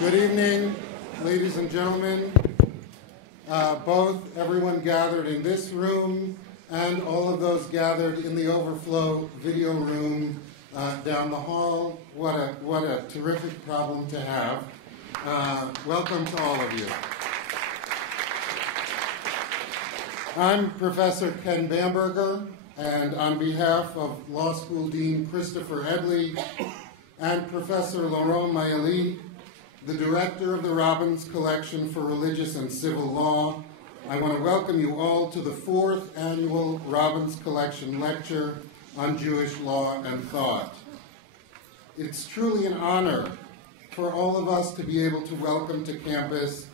Good evening, ladies and gentlemen, both everyone gathered in this room and all of those gathered in the overflow video room down the hall. What a terrific problem to have. Welcome to all of you. I'm Professor Ken Bamberger, and on behalf of Law School Dean Christopher Headley and Professor Laurent Mailly, the director of the Robbins Collection for Religious and Civil Law, I want to welcome you all to the 4th annual Robbins Collection Lecture on Jewish Law and Thought. It's truly an honor for all of us to be able to welcome to campus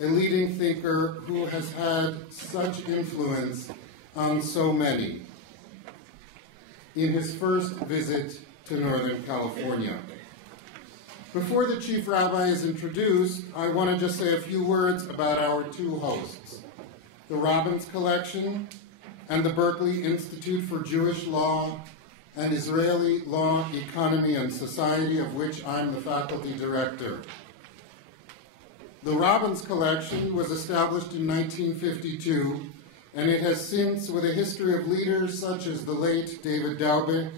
a leading thinker who has had such influence on so many in his first visit to Northern California. Before the Chief Rabbi is introduced, I want to just say a few words about our two hosts, the Robbins Collection and the Berkeley Institute for Jewish Law and Israeli Law, Economy, and Society, of which I'm the faculty director. The Robbins Collection was established in 1952, and it has since, with a history of leaders such as the late David Daube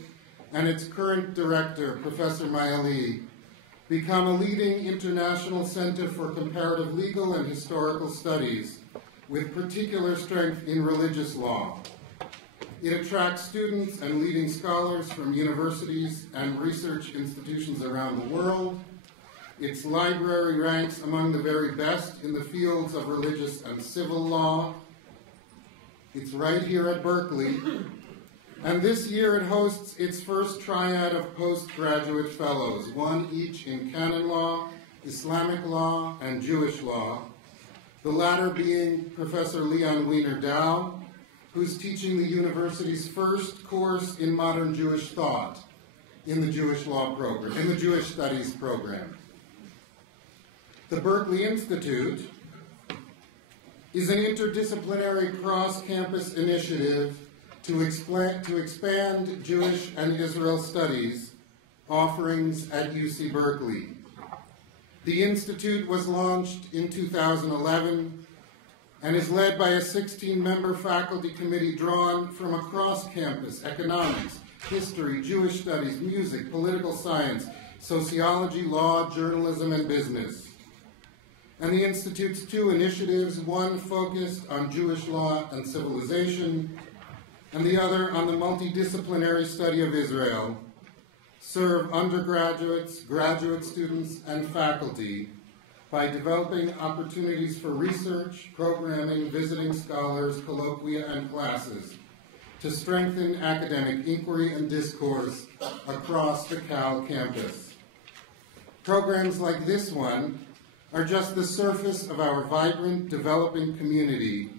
and its current director, Professor Mailly, become a leading international center for comparative legal and historical studies, with particular strength in religious law. It attracts students and leading scholars from universities and research institutions around the world. Its library ranks among the very best in the fields of religious and civil law. It's right here at Berkeley. And this year it hosts its first triad of postgraduate fellows, one each in canon law, Islamic law, and Jewish law, the latter being Professor Leon Wiener-Dow, who's teaching the university's first course in modern Jewish thought in the Jewish law program, in the Jewish studies program. The Berkeley Institute is an interdisciplinary cross-campus initiative to expand Jewish and Israel studies offerings at UC Berkeley. The Institute was launched in 2011 and is led by a 16-member faculty committee drawn from across campus: economics, history, Jewish studies, music, political science, sociology, law, journalism, and business. And the Institute's two initiatives, one focused on Jewish law and civilization, and the other on the multidisciplinary study of Israel, serve undergraduates, graduate students, and faculty by developing opportunities for research, programming, visiting scholars, colloquia, and classes to strengthen academic inquiry and discourse across the Cal campus. Programs like this one are just the surface of our vibrant, developing community,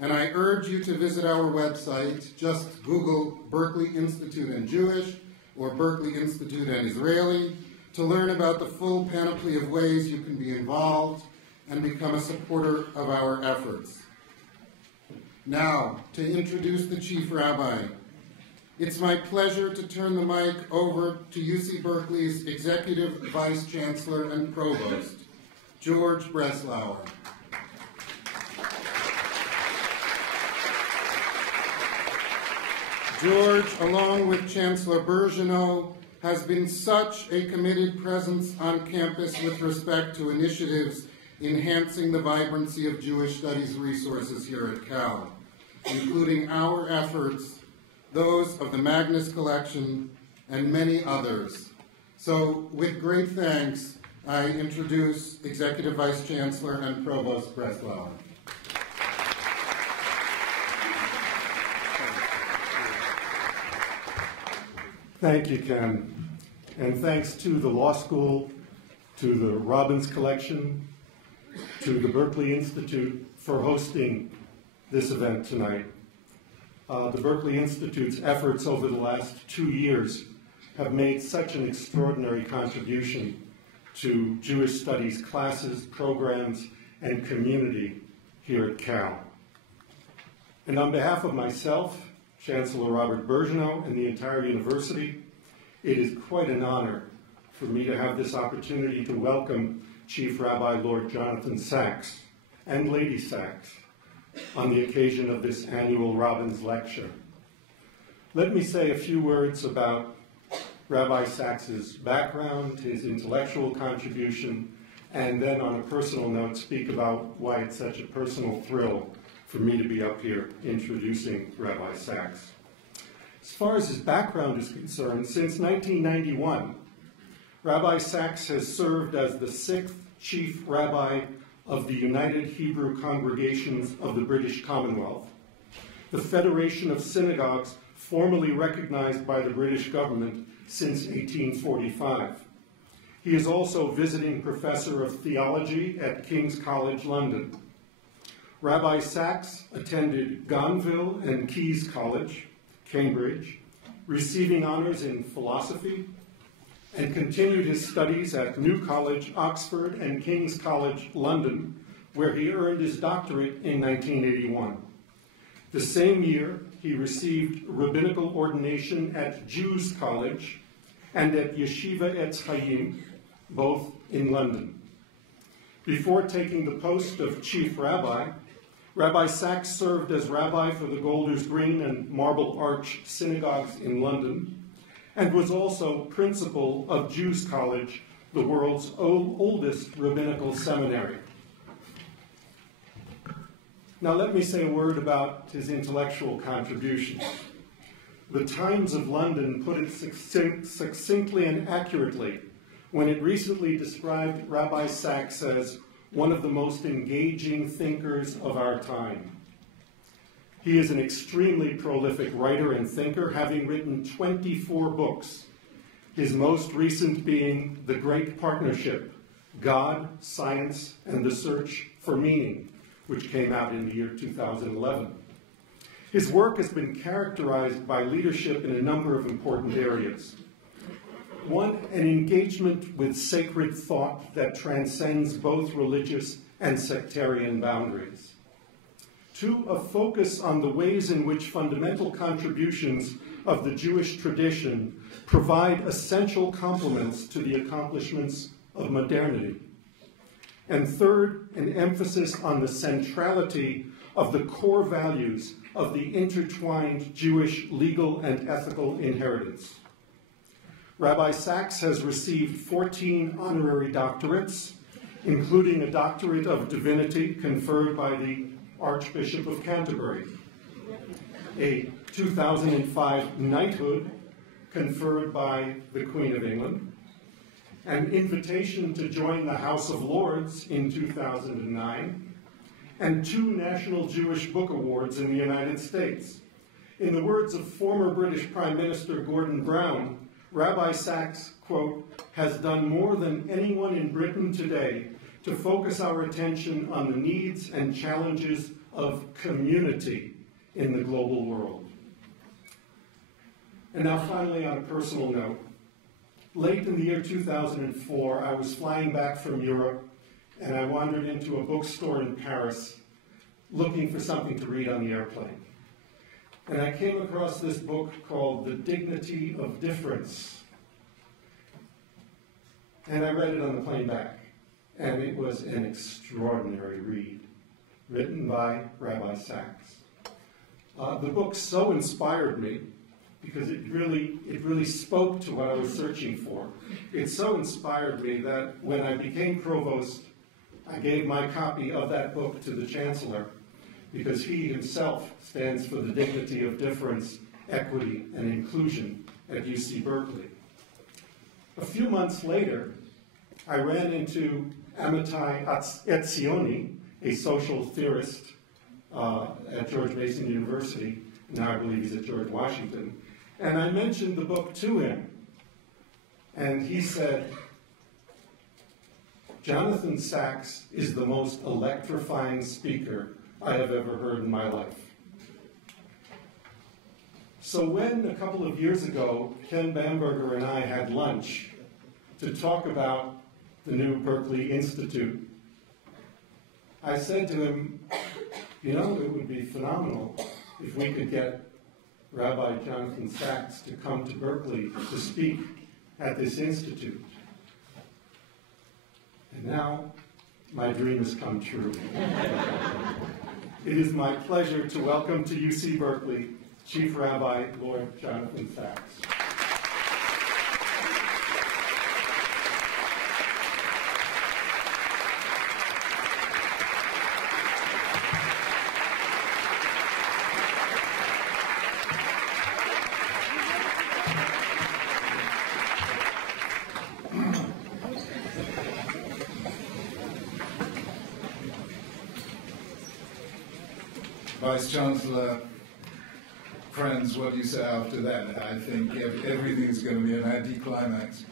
and I urge you to visit our website. Just Google Berkeley Institute and Jewish or Berkeley Institute and Israeli to learn about the full panoply of ways you can be involved and become a supporter of our efforts. Now, to introduce the Chief Rabbi. It's my pleasure to turn the mic over to UC Berkeley's Executive Vice Chancellor and Provost, George Breslauer. George, along with Chancellor Bergeneau, has been such a committed presence on campus with respect to initiatives enhancing the vibrancy of Jewish studies resources here at Cal, including our efforts, those of the Magnus Collection, and many others. So, with great thanks, I introduce Executive Vice Chancellor and Provost Breslauer. Thank you, Ken. And thanks to the Law School, to the Robbins Collection, to the Berkeley Institute for hosting this event tonight. The Berkeley Institute's efforts over the last 2 years have made such an extraordinary contribution to Jewish studies classes, programs, and community here at Cal. And on behalf of myself, Chancellor Robert Bergeneau, and the entire university, it is quite an honor for me to have this opportunity to welcome Chief Rabbi Lord Jonathan Sacks and Lady Sacks on the occasion of this annual Robbins lecture. Let me say a few words about Rabbi Sacks's background, his intellectual contribution, and then on a personal note speak about why it's such a personal thrill for me to be up here introducing Rabbi Sacks. As far as his background is concerned, since 1991, Rabbi Sacks has served as the 6th Chief Rabbi of the United Hebrew Congregations of the British Commonwealth, the Federation of Synagogues formally recognized by the British government since 1845. He is also visiting professor of theology at King's College London. Rabbi Sacks attended Gonville and Caius College, Cambridge, receiving honors in philosophy, and continued his studies at New College, Oxford, and King's College, London, where he earned his doctorate in 1981. The same year, he received rabbinical ordination at Jews College and at Yeshiva Etz Chaim, both in London. Before taking the post of Chief Rabbi, Rabbi Sacks served as rabbi for the Golders Green and Marble Arch synagogues in London, and was also principal of Jews College, the world's oldest rabbinical seminary. Now let me say a word about his intellectual contributions. The Times of London put it succinctly and accurately when it recently described Rabbi Sacks as one of the most engaging thinkers of our time. He is an extremely prolific writer and thinker, having written 24 books, his most recent being The Great Partnership, God, Science, and the Search for Meaning, which came out in the year 2011. His work has been characterized by leadership in a number of important areas. One, an engagement with sacred thought that transcends both religious and sectarian boundaries. Two, a focus on the ways in which fundamental contributions of the Jewish tradition provide essential complements to the accomplishments of modernity. And third, an emphasis on the centrality of the core values of the intertwined Jewish legal and ethical inheritance. Rabbi Sacks has received 14 honorary doctorates, including a doctorate of divinity conferred by the Archbishop of Canterbury, a 2005 knighthood conferred by the Queen of England, an invitation to join the House of Lords in 2009, and 2 National Jewish Book Awards in the United States. In the words of former British Prime Minister Gordon Brown, Rabbi Sacks, quote, has done more than anyone in Britain today to focus our attention on the needs and challenges of community in the global world. And now finally, on a personal note, late in the year 2004, I was flying back from Europe, and I wandered into a bookstore in Paris looking for something to read on the airplane. And I came across this book called The Dignity of Difference. And I read it on the plane back. And it was an extraordinary read, written by Rabbi Sacks. The book so inspired me because it really spoke to what I was searching for. It so inspired me that when I became provost, I gave my copy of that book to the chancellor, because he himself stands for the dignity of difference, equity, and inclusion at UC Berkeley. A few months later, I ran into Amitai Etzioni, a social theorist at George Mason University. Now I believe he's at George Washington. And I mentioned the book to him. And he said, Jonathan Sacks is the most electrifying speaker I have ever heard in my life. So when, a couple of years ago, Ken Bamberger and I had lunch to talk about the new Berkeley Institute, I said to him, you know, it would be phenomenal if we could get Rabbi Jonathan Sacks to come to Berkeley to speak at this institute. And now, my dream has come true. It is my pleasure to welcome to UC Berkeley Chief Rabbi Lord Jonathan Sachs. Vice-Chancellor, friends, what do you say after that? I think everything's going to be an anticlimax,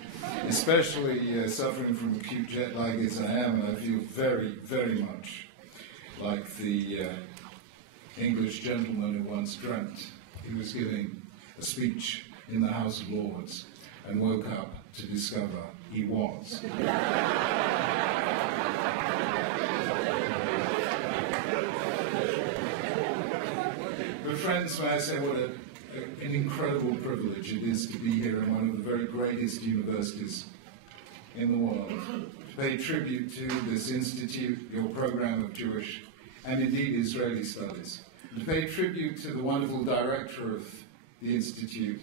especially suffering from acute jet lag as I am, and I feel very, very much like the English gentleman who once dreamt he was giving a speech in the House of Lords and woke up to discover he was. But friends, may I say what an incredible privilege it is to be here in one of the very greatest universities in the world, to pay tribute to this institute, your program of Jewish and indeed Israeli studies, to pay tribute to the wonderful director of the institute,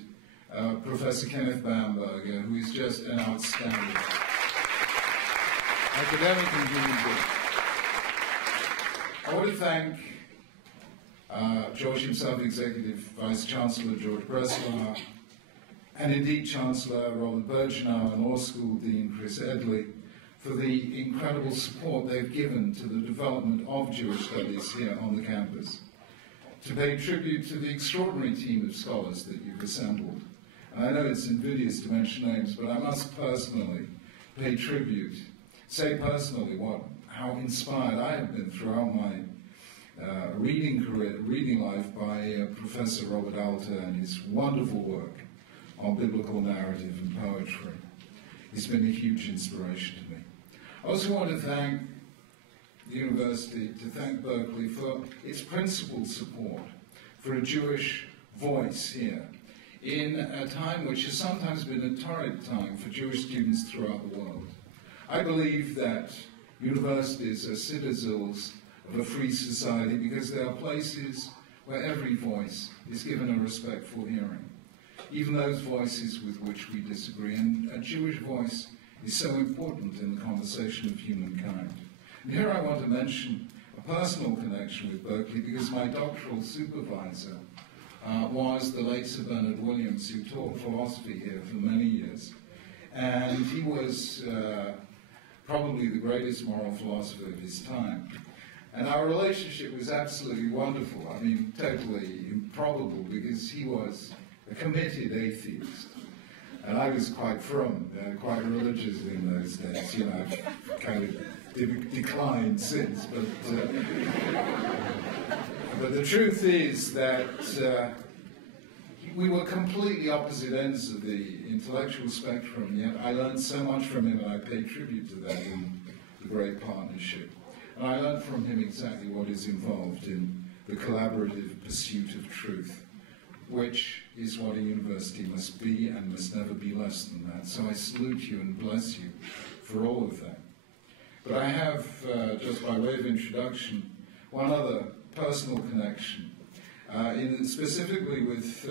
Professor Kenneth Bamberger, who is just an outstanding academic and human being. I want to thank George himself, Executive Vice-Chancellor George Breslau, and indeed Chancellor Robert Bergenau and Law School Dean Chris Edley for the incredible support they've given to the development of Jewish studies here on the campus. To pay tribute to the extraordinary team of scholars that you've assembled. And I know it's invidious to mention names, but I must personally pay tribute, say personally how inspired I have been throughout my reading life by Professor Robert Alter and his wonderful work on biblical narrative and poetry. He's been a huge inspiration to me. I also want to thank the university, to thank Berkeley for its principled support for a Jewish voice here in a time which has sometimes been a torrid time for Jewish students throughout the world. I believe that universities are citadels of a free society because they are places where every voice is given a respectful hearing, even those voices with which we disagree. And a Jewish voice is so important in the conversation of humankind. And here I want to mention a personal connection with Berkeley because my doctoral supervisor was the late Sir Bernard Williams, who taught philosophy here for many years. And he was probably the greatest moral philosopher of his time. And our relationship was absolutely wonderful. I mean, totally improbable because he was a committed atheist. And I was quite frum, quite religious in those days. You know, I've kind of declined since. But the truth is that we were completely opposite ends of the intellectual spectrum, yet I learned so much from him, and I pay tribute to that in the great partnership. And I learned from him exactly what is involved in the collaborative pursuit of truth, which is what a university must be and must never be less than that. So I salute you and bless you for all of that. But I have, just by way of introduction, one other personal connection, specifically with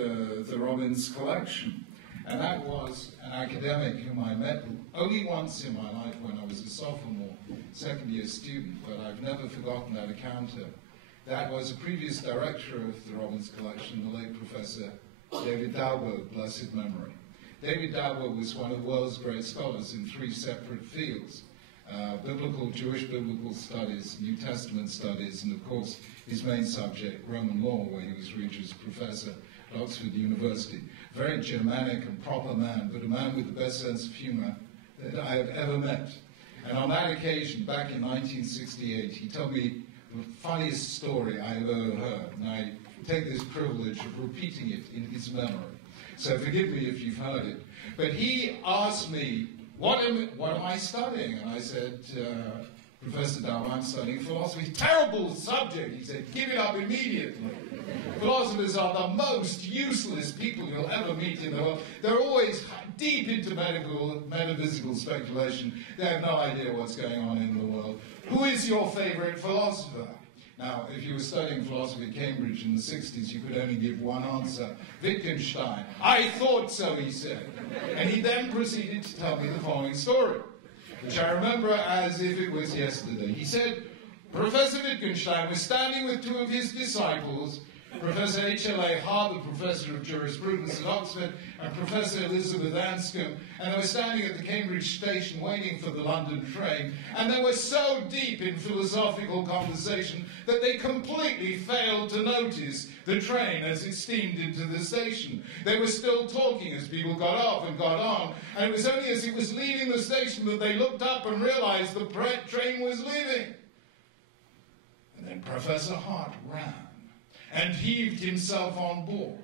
the Robbins collection. And that was an academic whom I met only once in my life when I was a sophomore, second-year student, but I've never forgotten that encounter. That was a previous director of the Robbins collection, the late Professor David Dauber, blessed memory. David Dauber was one of the world's great scholars in three separate fields: Jewish biblical studies, New Testament studies, and of course his main subject, Roman law, where he was Regius Professor at Oxford University. Very Germanic and proper man, but a man with the best sense of humor that I have ever met. And on that occasion, back in 1968, he told me the funniest story I have ever heard, and I take this privilege of repeating it in his memory. So forgive me if you've heard it. But he asked me, what am I studying? And I said, Professor Dow, I'm studying philosophy. Terrible subject. He said, give it up immediately. Philosophers are the most useless people you'll ever meet in the world. They're always deep into metaphysical speculation. They have no idea what's going on in the world. Who is your favorite philosopher? Now, if you were studying philosophy at Cambridge in the 60s, you could only give one answer. Wittgenstein. I thought so, he said. And he then proceeded to tell me the following story, which I remember as if it was yesterday. He said, Professor Wittgenstein was standing with two of his disciples, Professor H.L.A. Harvard Professor of Jurisprudence at Oxford, and Professor Elizabeth Anscombe, and they were standing at the Cambridge station waiting for the London train, and they were so deep in philosophical conversation that they completely failed to notice the train as it steamed into the station. They were still talking as people got off and got on, and it was only as it was leaving the station that they looked up and realized the train was leaving. And then Professor Hart ran and heaved himself on board.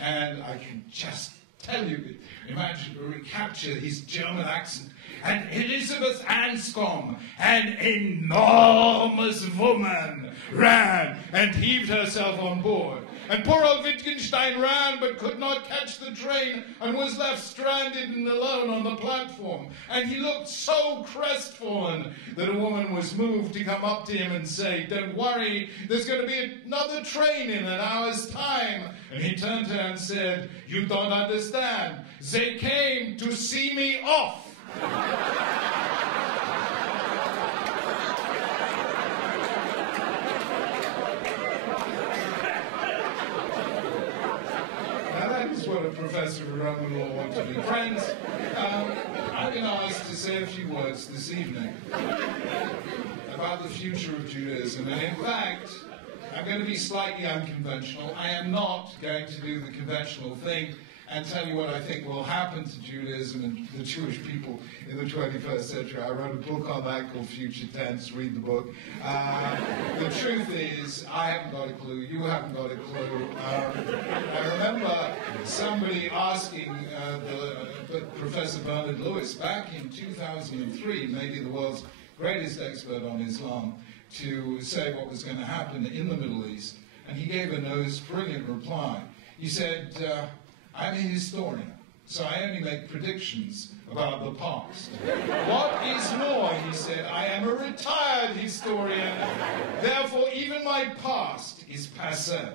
And I can just tell you, imagine, recapture his German accent. And Elizabeth Anscombe, an enormous woman, ran and heaved herself on board. And poor old Wittgenstein ran but could not catch the train and was left stranded and alone on the platform. And he looked so crestfallen that a woman was moved to come up to him and say, "Don't worry, there's going to be another train in an hour's time." And he turned to her and said, "You don't understand. They came to see me off." What a professor of Roman law wants to be. Friends, I've been asked to say a few words this evening about the future of Judaism, and in fact, I'm going to be slightly unconventional. I am not going to do the conventional thing and tell you what I think will happen to Judaism and the Jewish people in the 21st century. I wrote a book on that called Future Tense. Read the book. The truth is, I haven't got a clue. You haven't got a clue. I remember somebody asking Professor Bernard Lewis back in 2003, maybe the world's greatest expert on Islam, to say what was going to happen in the Middle East. And he gave a most brilliant reply. He said, I'm a historian, so I only make predictions about the past. What is more, he said, I am a retired historian, therefore even my past is passé.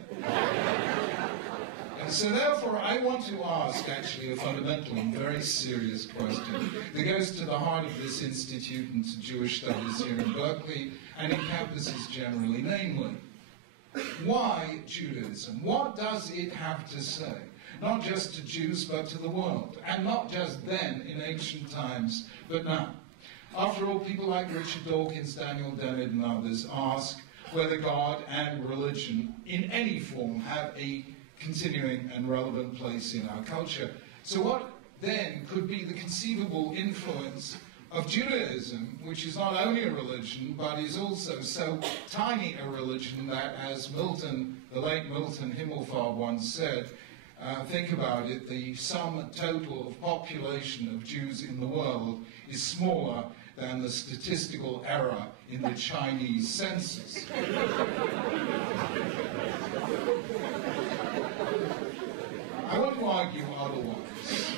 And so therefore I want to ask actually a fundamental and very serious question that goes to the heart of this institute and to Jewish studies here in Berkeley and in campuses generally, namely, why Judaism? What does it have to say? Not just to Jews, but to the world. And not just then, in ancient times, but now. After all, people like Richard Dawkins, Daniel Dennett, and others ask whether God and religion, in any form, have a continuing and relevant place in our culture. So what, then, could be the conceivable influence of Judaism, which is not only a religion, but is also so tiny a religion that, as Milton, the late Milton Himmelfarb once said, think about it, the sum total of population of Jews in the world is smaller than the statistical error in the Chinese census. I want to argue otherwise.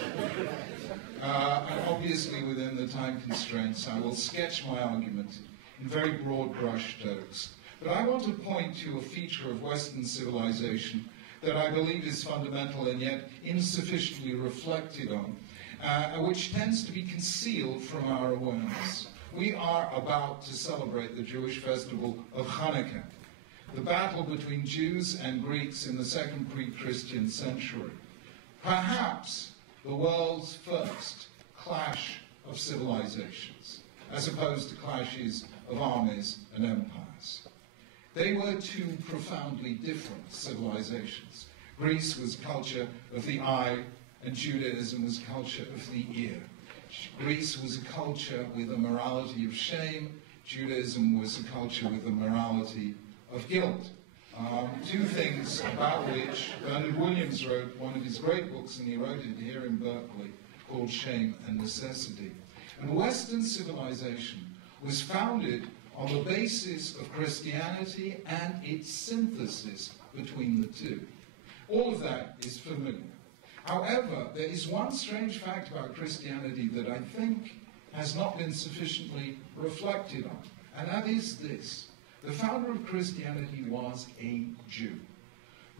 And obviously within the time constraints, I will sketch my argument in very broad brush strokes. But I want to point to a feature of Western civilization that I believe is fundamental and yet insufficiently reflected on, which tends to be concealed from our awareness. We are about to celebrate the Jewish festival of Hanukkah, the battle between Jews and Greeks in the second pre-Christian century. Perhaps the world's first clash of civilizations, as opposed to clashes of armies and empires. They were two profoundly different civilizations. Greece was culture of the eye, and Judaism was culture of the ear. Greece was a culture with a morality of shame. Judaism was a culture with a morality of guilt. Two things about which Bernard Williams wrote one of his great books, and he wrote it here in Berkeley, called Shame and Necessity. And Western civilization was founded on the basis of Christianity and its synthesis between the two. All of that is familiar. However, there is one strange fact about Christianity that I think has not been sufficiently reflected on, and that is this. The founder of Christianity was a Jew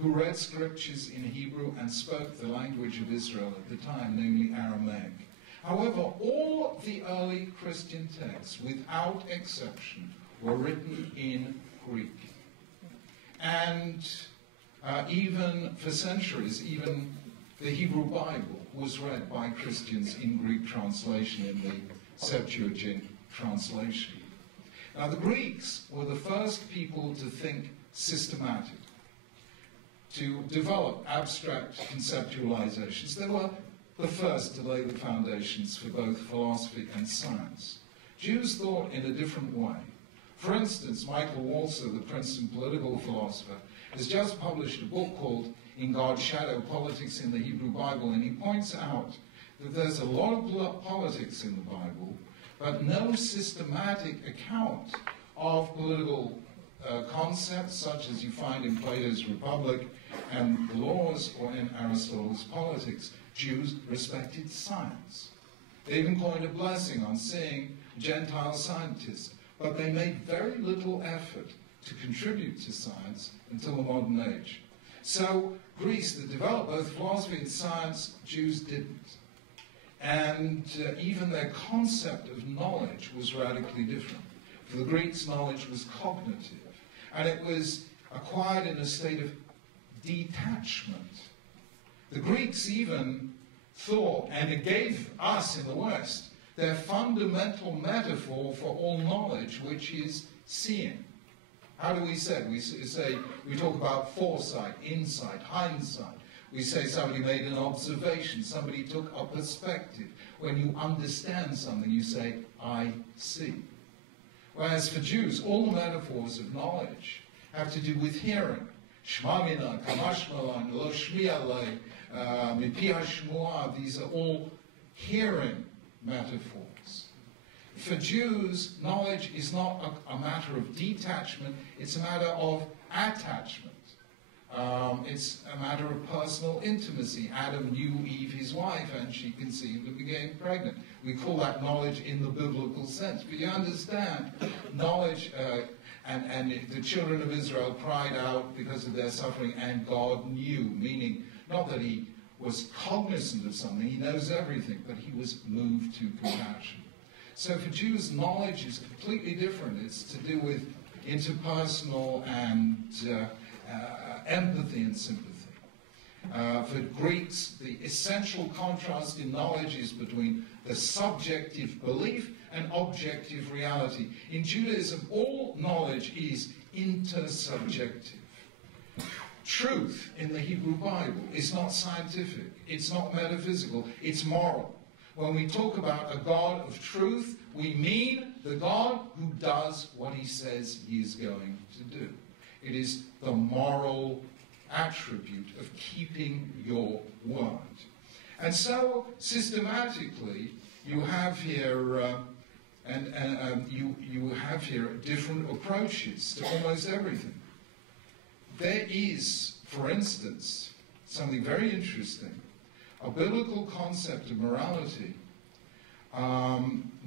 who read scriptures in Hebrew and spoke the language of Israel at the time, namely Aramaic. However, all the early Christian texts, without exception, were written in Greek. And even for centuries, even the Hebrew Bible was read by Christians in Greek translation, in the Septuagint translation. Now, the Greeks were the first people to think systematic, to develop abstract conceptualizations. They were the first to lay the foundations for both philosophy and science. Jews thought in a different way. For instance, Michael Walzer, the Princeton political philosopher, has just published a book called In God's Shadow, Politics in the Hebrew Bible, and he points out that there's a lot of politics in the Bible, but no systematic account of political concepts such as you find in Plato's Republic and the Laws or in Aristotle's Politics. Jews respected science. They even coined a blessing on seeing Gentile scientists, but they made very little effort to contribute to science until the modern age. So Greece, that developed both philosophy and science, Jews didn't. And even their concept of knowledge was radically different. For the Greeks, knowledge was cognitive, and it was acquired in a state of detachment. The Greeks even thought, and it gave us in the West, their fundamental metaphor for all knowledge, which is seeing. How do we say? We talk about foresight, insight, hindsight. We say somebody made an observation, somebody took a perspective. When you understand something, you say, I see. Whereas for Jews, all the metaphors of knowledge have to do with hearing. Shma mina, kamashmalan, lo shmi'alei, mipi hashmuah, these are all hearing metaphors. For Jews, knowledge is not a matter of detachment, it's a matter of attachment. It's a matter of personal intimacy. Adam knew Eve, his wife, and she conceived and became pregnant. We call that knowledge in the biblical sense. But you understand, knowledge, and the children of Israel cried out because of their suffering, and God knew, meaning not that he was cognizant of something, he knows everything, but he was moved to compassion. So for Jews, knowledge is completely different. It's to do with interpersonal and empathy and sympathy. For Greeks, the essential contrast in knowledge is between the subjective belief and objective reality. In Judaism, all knowledge is intersubjective. Truth in the Hebrew Bible is not scientific, it's not metaphysical, it's moral. When we talk about a God of truth, we mean the God who does what he says he is going to do. It is the moral attribute of keeping your word. And so, systematically, you have here, you have here different approaches to almost everything. There is, for instance, something very interesting, a biblical concept of morality,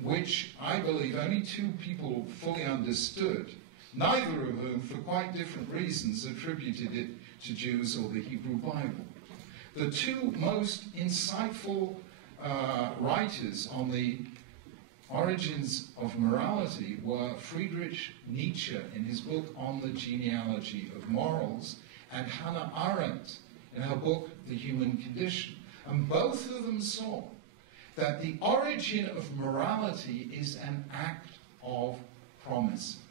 which I believe only two people fully understood, neither of whom, for quite different reasons, attributed it to Jews or the Hebrew Bible. The two most insightful writers on the origins of morality were Friedrich Nietzsche in his book On the Genealogy of Morals, and Hannah Arendt in her book The Human Condition. And both of them saw that the origin of morality is an act of promising.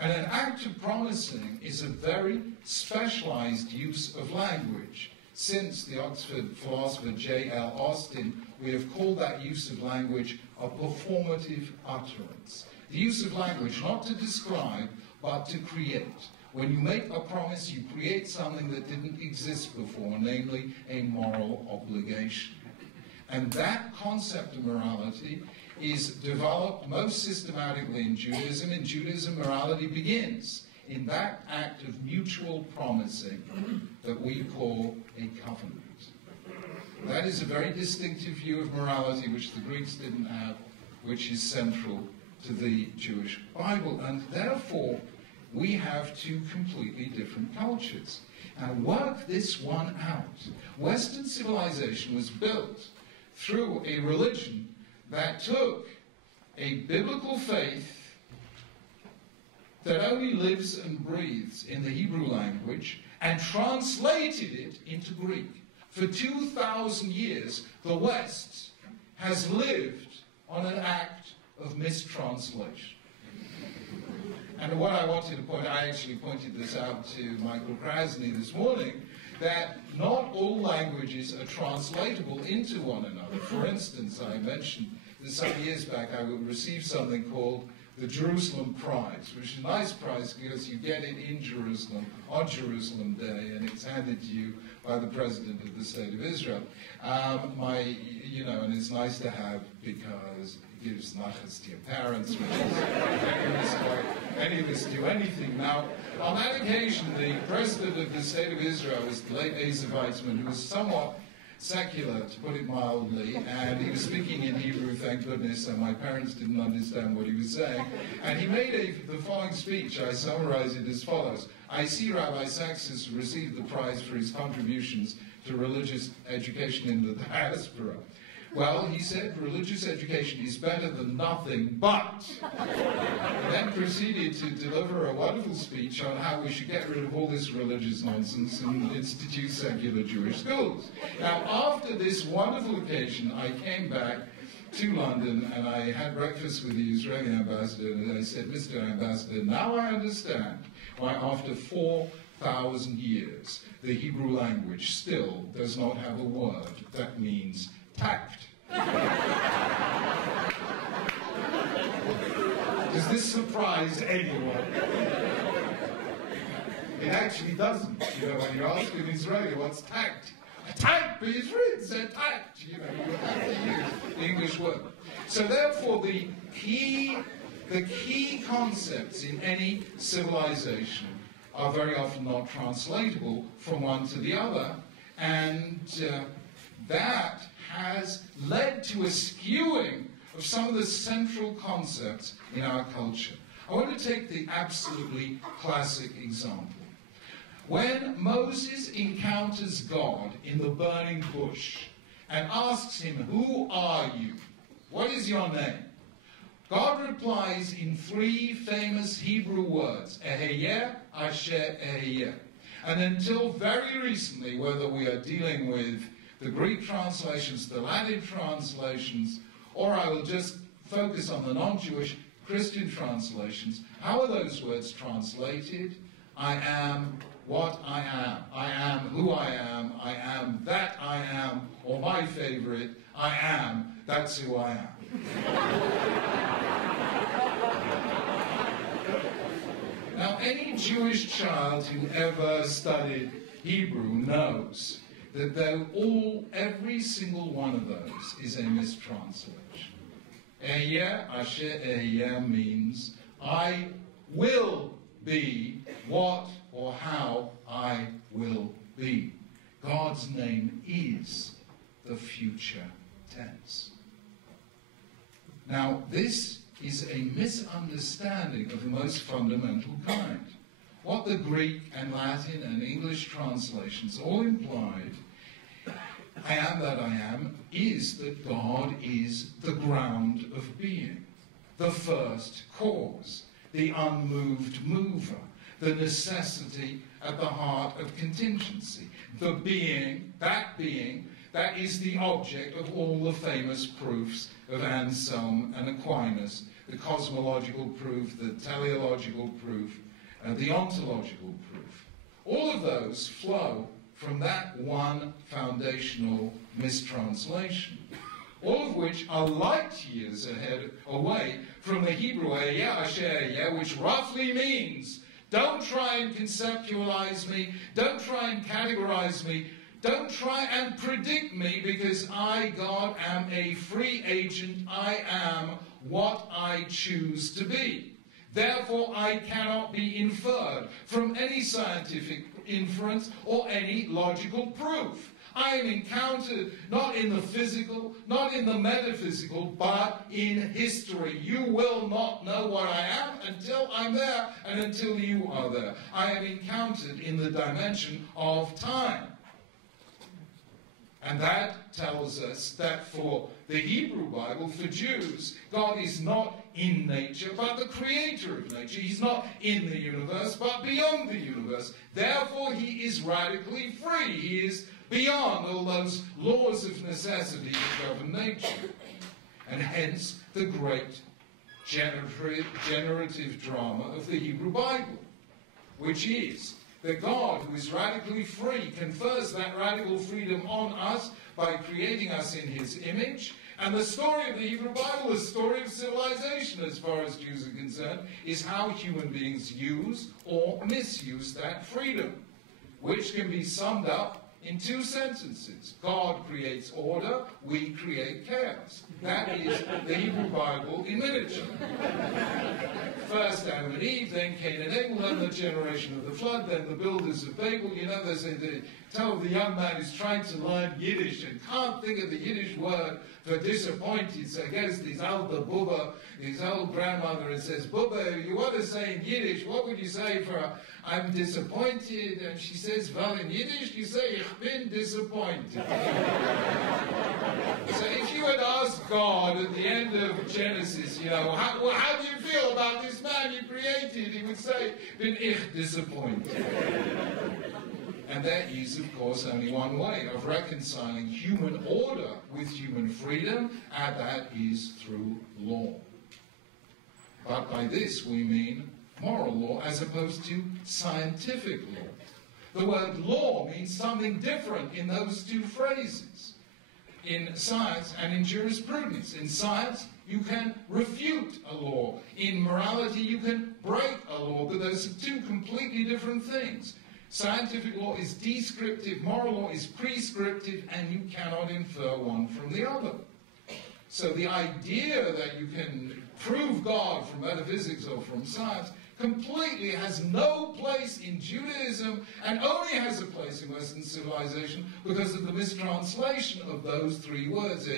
And an act of promising is a very specialized use of language. Since the Oxford philosopher J.L. Austin, we have called that use of language a performative utterance. The use of language not to describe, but to create. When you make a promise, you create something that didn't exist before, namely a moral obligation. And that concept of morality is developed most systematically in Judaism. In Judaism, morality begins in that act of mutual promising that we call a covenant. That is a very distinctive view of morality which the Greeks didn't have, which is central to the Jewish Bible. And therefore, we have two completely different cultures. And work this one out. Western civilization was built through a religion that took a biblical faith that only lives and breathes in the Hebrew language and translated it into Greek. For 2,000 years, the West has lived on an act of mistranslation. And what I wanted to point out, I actually pointed this out to Michael Krasny this morning, that not all languages are translatable into one another. For instance, I mentioned that some years back I would receive something called the Jerusalem Prize, which is a nice prize because you get it in Jerusalem on Jerusalem Day, and it's handed to you by the President of the State of Israel. And it's nice to have because it gives nachas to your parents, which is why any of us do anything. Now, on that occasion, the President of the State of Israel was the late Asa Weizmann, who was somewhat secular, to put it mildly, and he was speaking in Hebrew, thank goodness, and my parents didn't understand what he was saying. And he made the following speech. I summarize it as follows. I see Rabbi Sachs has received the prize for his contributions to religious education in the diaspora. Well, he said, religious education is better than nothing, but then proceeded to deliver a wonderful speech on how we should get rid of all this religious nonsense and institute secular Jewish schools. Now, after this wonderful occasion, I came back to London and I had breakfast with the Israeli ambassador, and I said, Mr. Ambassador, now I understand why after 4,000 years, the Hebrew language still does not have a word that means tact. Does this surprise anyone? It actually doesn't. When you ask an Israeli, what's tact? Tact, but it's written, said tact. You have to use the English word. So therefore, the key concepts in any civilization are very often not translatable from one to the other, and that has led to a skewing of some of the central concepts in our culture. I want to take the absolutely classic example. When Moses encounters God in the burning bush and asks him, "Who are you? What is your name?" God replies in three famous Hebrew words, Eheyeh, Asher, Eheyeh. And until very recently, whether we are dealing with the Greek translations, the Latin translations, or I will just focus on the non-Jewish Christian translations, how are those words translated? I am what I am who I am that I am, or my favorite, I am, that's who I am. Now, any Jewish child who ever studied Hebrew knows that every single one of those is a mistranslation. Eheyeh, Asher Eheyeh means I will be what or how I will be. God's name is the future tense. Now, this is a misunderstanding of the most fundamental kind. What the Greek and Latin and English translations all implied, I am that I am, is that God is the ground of being, the first cause, the unmoved mover, the necessity at the heart of contingency, the being, that is the object of all the famous proofs of Anselm and Aquinas, the cosmological proof, the teleological proof, the ontological proof. All of those flow from that one foundational mistranslation, all of which are light years away from the Hebrew Eheyeh, Asher Eheyeh, which roughly means, don't try and conceptualize me, don't try and categorize me, don't try and predict me, because I, God, am a free agent. I am what I choose to be. Therefore, I cannot be inferred from any scientific inference or any logical proof. I am encountered not in the physical, not in the metaphysical, but in history. You will not know what I am until I'm there and until you are there. I am encountered in the dimension of time. And that tells us that for the Hebrew Bible, for Jews, God is not in nature, but the creator of nature. He's not in the universe, but beyond the universe. Therefore, he is radically free. He is beyond all those laws of necessity that govern nature. And hence, the great generative drama of the Hebrew Bible, which is that God, who is radically free, confers that radical freedom on us by creating us in his image. And the story of the Hebrew Bible, the story of civilization, as far as Jews are concerned, is how human beings use or misuse that freedom, which can be summed up in two sentences. God creates order, we create chaos. That is the Hebrew Bible in miniature. First Adam and Eve, then Cain and Abel, then the generation of the flood, then the builders of Babel. You know, there's the tell of the young man who's trying to learn Yiddish and can't think of the Yiddish word for disappointed. So he goes to his old Bubba, his old grandmother, and says, Bubba, you want to say in Yiddish, what would you say for I'm disappointed? And she says, well, in Yiddish, you say, ich bin disappointed. So if you had asked God at the end of Genesis, you know, how do you feel about this man you created? He would say, bin ich disappointed. And there is, of course, only one way of reconciling human order with human freedom, and that is through law. But by this we mean moral law as opposed to scientific law. The word law means something different in those two phrases, in science and in jurisprudence. In science, you can refute a law. In morality, you can break a law, but those are two completely different things. Scientific law is descriptive, moral law is prescriptive, and you cannot infer one from the other. So the idea that you can prove God from metaphysics or from science completely has no place in Judaism and only has a place in Western civilization because of the mistranslation of those three words,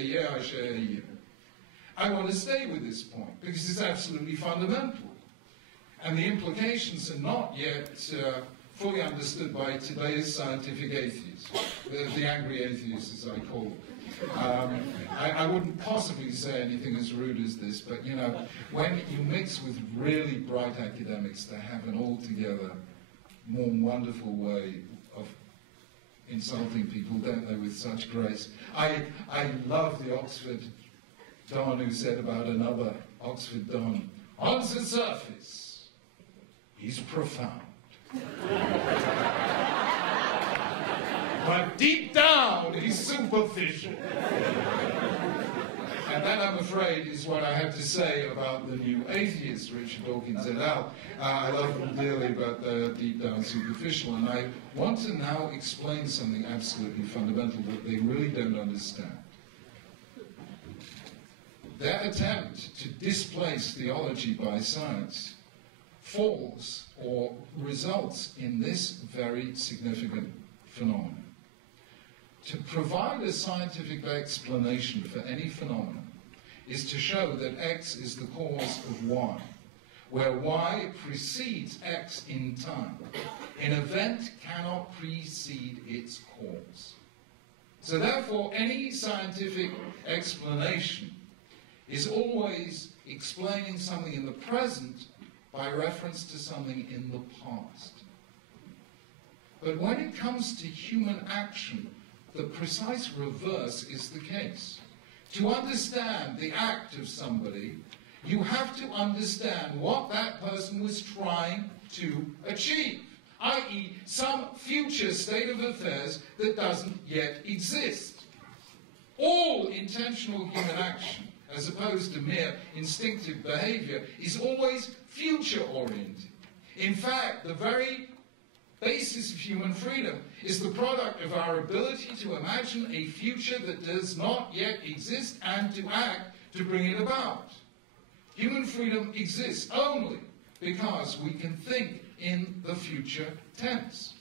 I want to stay with this point because it's absolutely fundamental. And the implications are not yet fully understood by today's scientific atheists, the angry atheists as I call them. I wouldn't possibly say anything as rude as this, but you know, when you mix with really bright academics, they have an altogether more wonderful way of insulting people, don't they, with such grace. I love the Oxford Don who said about another Oxford Don, on the surface, he's profound. But deep down, he's superficial. And that, I'm afraid, is what I have to say about the new atheists, Richard Dawkins et al. I love them dearly, but they're deep down superficial. And I want to now explain something absolutely fundamental that they really don't understand. Their attempt to displace theology by science falls or results in this very significant phenomenon. To provide a scientific explanation for any phenomenon is to show that X is the cause of Y, where Y precedes X in time. An event cannot precede its cause. So therefore, any scientific explanation is always explaining something in the present by reference to something in the past. But when it comes to human action, the precise reverse is the case. To understand the act of somebody, you have to understand what that person was trying to achieve, i.e., some future state of affairs that doesn't yet exist. All intentional human action, as opposed to mere instinctive behavior, is always future-oriented. In fact, the very basis of human freedom is the product of our ability to imagine a future that does not yet exist and to act to bring it about. Human freedom exists only because we can think in the future tense.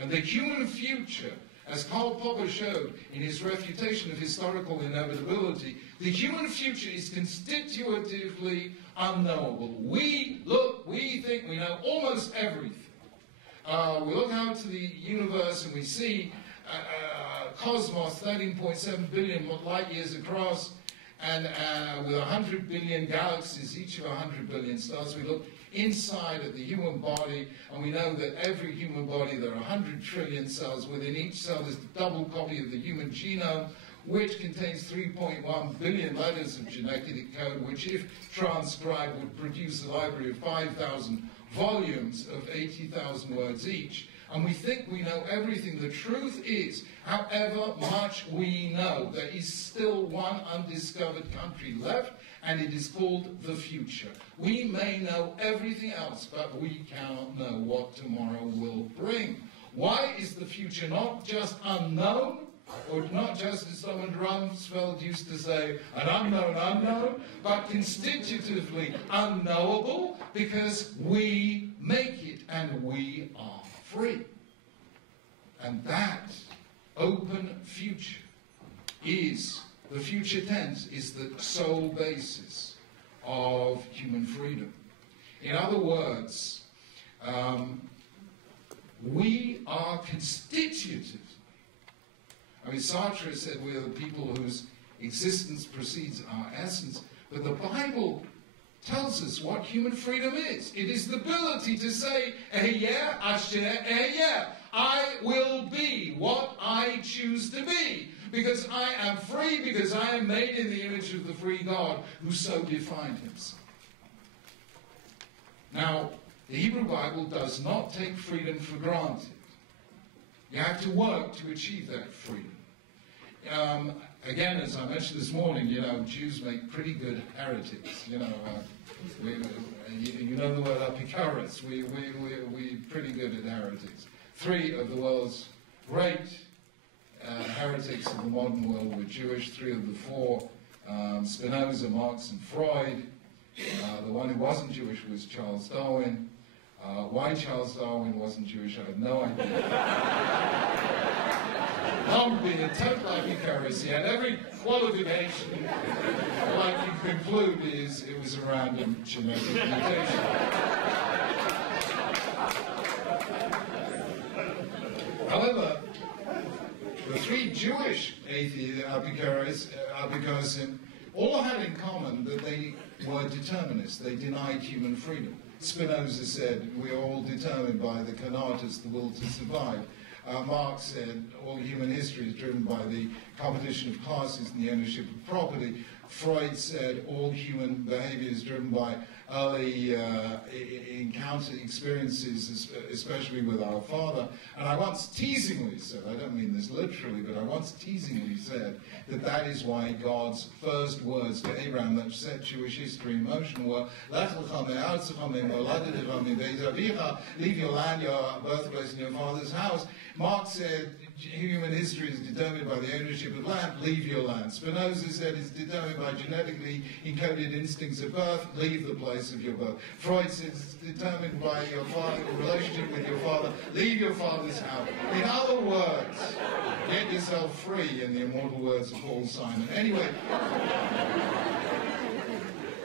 And the human future, as Karl Popper showed in his refutation of historical inevitability, the human future is constitutively unknowable. We think we know almost everything. We look out to the universe and we see cosmos 13.7 billion light years across, and with 100 billion galaxies, each of 100 billion stars. We look inside of the human body, and we know that every human body, there are 100 trillion cells. Within each cell there's a double copy of the human genome, which contains 3.1 billion letters of genetic code, which, if transcribed, would produce a library of 5,000 volumes of 80,000 words each. And we think we know everything. The truth is, however much we know, there is still one undiscovered country left, and it is called the future. We may know everything else, but we cannot know what tomorrow will bring. Why is the future not just unknown, or not just, as Norman Rumsfeld used to say, an unknown unknown, but constitutively unknowable? Because we make it, and we are free. And that open future is, the future tense, is the sole basis of human freedom. In other words, we are constituted. I mean, Sartre said we are the people whose existence precedes our essence, but the Bible tells us what human freedom is. It is the ability to say, Ehyeh asher ehyeh. I will be what I choose to be, because I am free, because I am made in the image of the free God who so defined himself. Now, the Hebrew Bible does not take freedom for granted. You have to work to achieve that freedom. Again, as I mentioned this morning, Jews make pretty good heretics. You know the word apikaris. We're pretty good at heretics. 3 of the world's great heretics of the modern world were Jewish. 3 of the 4, Spinoza, Marx, and Freud. The one who wasn't Jewish was Charles Darwin. Why Charles Darwin wasn't Jewish, I have no idea. Being a total apikaris, he had every qualification, like you conclude, is it was a random genetic mutation. However, the 3 Jewish apikaris all had in common that they were determinists. They denied human freedom. Spinoza said, we are all determined by the conatus, the will to survive. Marx said, all human history is driven by the competition of classes and the ownership of property. Freud said, all human behavior is driven by early experiences, especially with our father. And I once teasingly said, I don't mean this literally, but I once teasingly said that is why God's first words to Abraham that set Jewish history in motion were, leave your land, your birthplace, and your father's house. Marx said, human history is determined by the ownership of land, leave your land. Spinoza said it's determined by genetically encoded instincts of birth, leave the place of your birth. Freud said it's determined by your father, relationship with your father, leave your father's house. In other words, get yourself free, in the immortal words of Paul Simon. Anyway,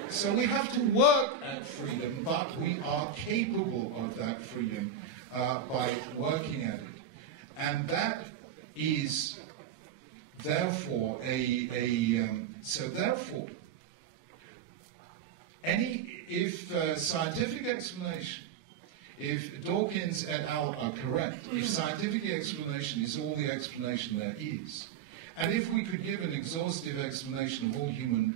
so we have to work at freedom, but we are capable of that freedom by working at it. And that is therefore if scientific explanation, if Dawkins et al. Are correct, if scientific explanation is all the explanation there is, and if we could give an exhaustive explanation of all human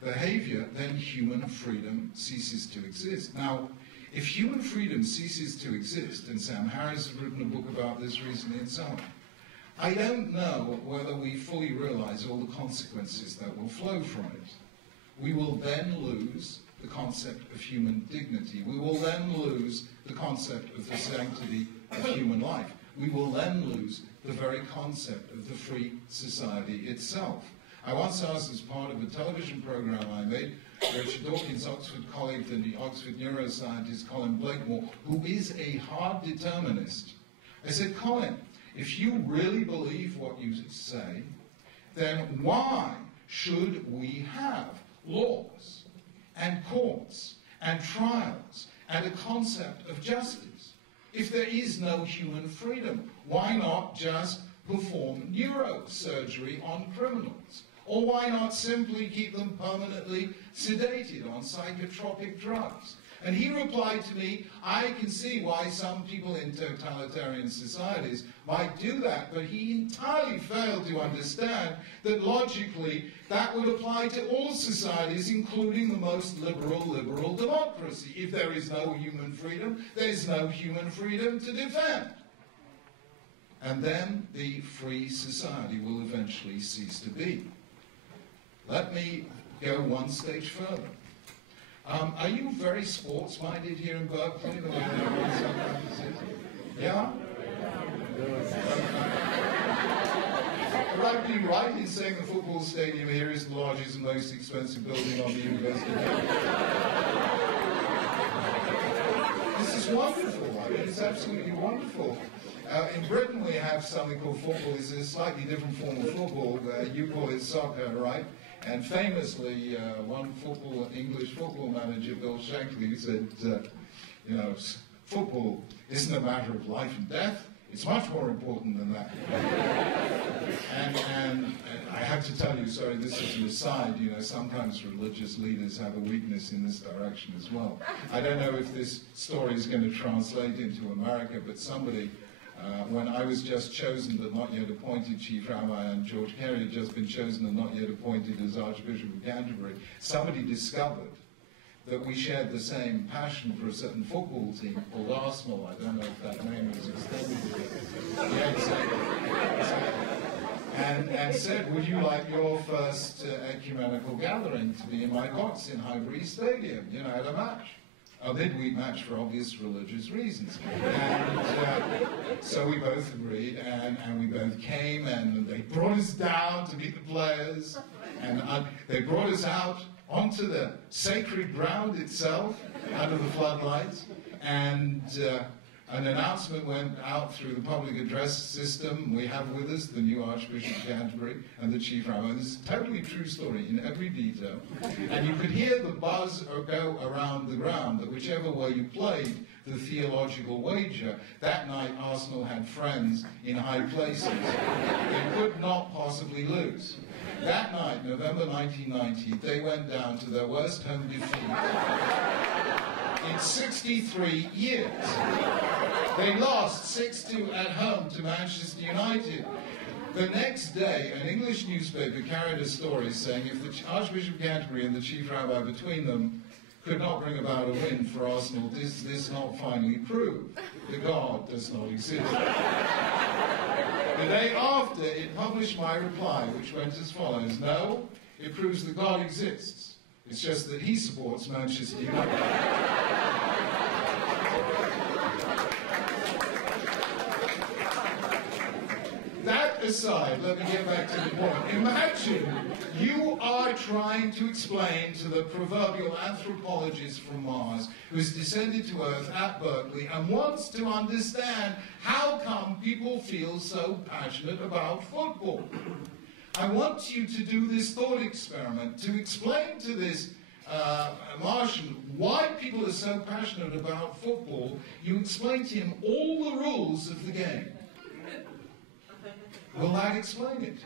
behavior, then human freedom ceases to exist. Now, if human freedom ceases to exist, and Sam Harris has written a book about this recently and so on, I don't know whether we fully realize all the consequences that will flow from it. We will then lose the concept of human dignity. We will then lose the concept of the sanctity of human life. We will then lose the very concept of the free society itself. I once asked, as part of a television program I made, Richard Dawkins' Oxford colleague and the Oxford neuroscientist Colin Blakemore, who is a hard determinist, I said, Colin, if you really believe what you say, then why should we have laws and courts and trials and a concept of justice? If there is no human freedom, why not just perform neurosurgery on criminals? Or why not simply keep them permanently sedated on psychotropic drugs? And he replied to me, I can see why some people in totalitarian societies might do that, but he entirely failed to understand that logically that would apply to all societies, including the most liberal democracy. If there is no human freedom, there is no human freedom to defend. And then the free society will eventually cease to be. Let me go one stage further. Are you very sports-minded here in Berkeley? Yeah? Would I be right in saying the football stadium here is the largest and most expensive building on the university? This is wonderful. I mean, it's absolutely wonderful. In Britain, we have something called football. It's a slightly different form of football. You call it soccer, right? And famously, one English football manager, Bill Shankly, said, you know, football isn't a matter of life and death. It's much more important than that. and I have to tell you, sorry, this is an aside, you know, sometimes religious leaders have a weakness in this direction as well. I don't know if this story is going to translate into America, but somebody, when I was just chosen but not yet appointed Chief Rabbi, and George Carey had just been chosen and not yet appointed as Archbishop of Canterbury, somebody discovered that we shared the same passion for a certain football team called Arsenal. I don't know if that name was extended. Yeah, exactly. And said, would you like your first ecumenical gathering to be in my box in Highbury Stadium, you know, at a match? A midweek match for obvious religious reasons. And so we both agreed, and we both came, and they brought us down to meet the players, and they brought us out onto the sacred ground itself, under the floodlights, and an announcement went out through the public address system. We have with us the new Archbishop of Canterbury and the Chief Rabbi. This is a totally true story in every detail. And you could hear the buzz go around the ground that whichever way you played the theological wager, that night Arsenal had friends in high places. They could not possibly lose. That night, November 1990, they went down to their worst home defeat in 63 years. They lost 6-2 at home to Manchester United. The next day, an English newspaper carried a story saying if the Archbishop of Canterbury and the Chief Rabbi between them could not bring about a win for Arsenal, this not finally proved that God does not exist. The day after, it published my reply, which went as follows: no, it proves that God exists. It's just that he supports Manchester United. That aside, let me get back to the point. Imagine you are trying to explain to the proverbial anthropologist from Mars who's descended to Earth at Berkeley and wants to understand how come people feel so passionate about football. I want you to do this thought experiment to explain to this Martian why people are so passionate about football. You explain to him all the rules of the game. Will that explain it?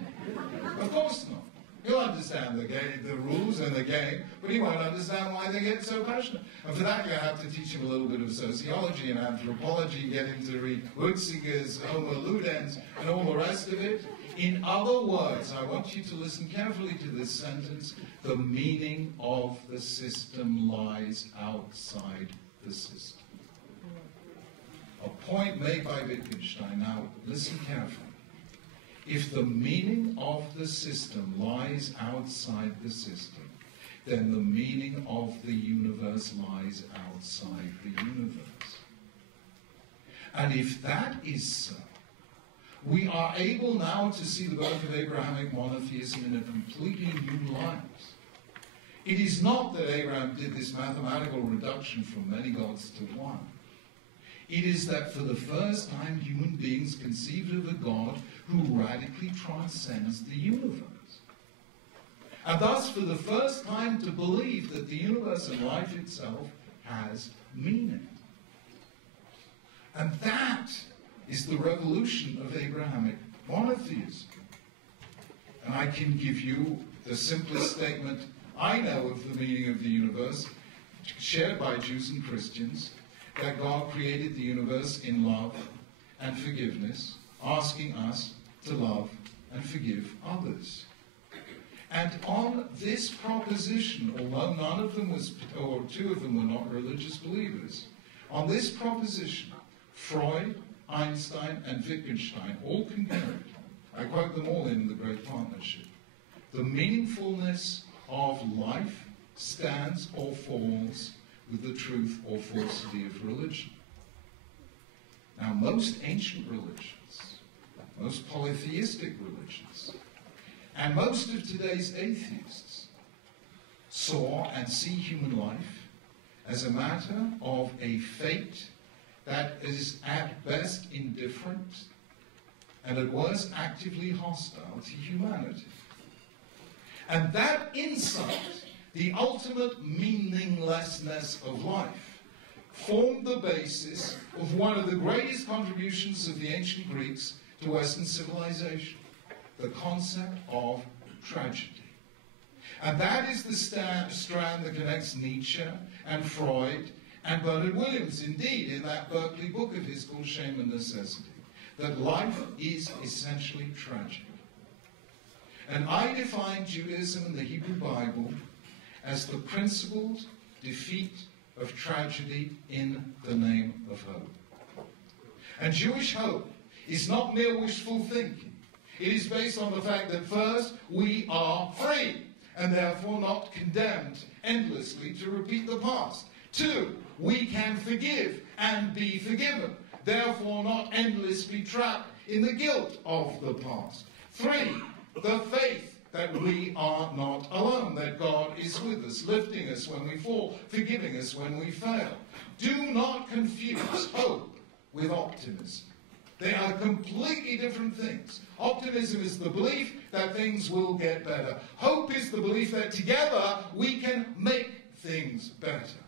Of course not. He'll understand the game, the rules and the game, but he won't understand why they get so passionate. And for that, you have to teach him a little bit of sociology and anthropology, get him to read Hutziger's Homo Ludens and all the rest of it. In other words, I want you to listen carefully to this sentence: the meaning of the system lies outside the system. A point made by Wittgenstein. Now, listen carefully. If the meaning of the system lies outside the system, then the meaning of the universe lies outside the universe. And if that is so, we are able now to see the birth of Abrahamic monotheism in a completely new light. It is not that Abraham did this mathematical reduction from many gods to one. It is that for the first time human beings conceived of a God who radically transcends the universe. And thus for the first time to believe that the universe and life itself has meaning. And that is the revolution of Abrahamic monotheism. And I can give you the simplest statement I know of the meaning of the universe, shared by Jews and Christians, that God created the universe in love and forgiveness, asking us to love and forgive others. And on this proposition, although none of them was, or two of them were not religious believers, on this proposition, Freud, Einstein, and Wittgenstein all concurred. I quote them all in The Great Partnership. The meaningfulness of life stands or falls with the truth or falsity of religion. Now, most ancient religions, most polytheistic religions, and most of today's atheists saw and see human life as a matter of a fate that is at best indifferent and at worst actively hostile to humanity. And that insight, the ultimate meaninglessness of life, formed the basis of one of the greatest contributions of the ancient Greeks to Western civilization, the concept of tragedy. And that is the strand that connects Nietzsche and Freud and Bernard Williams, indeed, in that Berkeley book of his called Shame and Necessity, that life is essentially tragic. And I define Judaism and the Hebrew Bible as the principled defeat of tragedy in the name of hope. And Jewish hope is not mere wishful thinking. It is based on the fact that first, we are free, and therefore not condemned endlessly to repeat the past. Two, we can forgive and be forgiven, therefore not endlessly trapped in the guilt of the past. Three, the faith that we are not alone, that God is with us, lifting us when we fall, forgiving us when we fail. Do not confuse hope with optimism. They are completely different things. Optimism is the belief that things will get better. Hope is the belief that together we can make things better.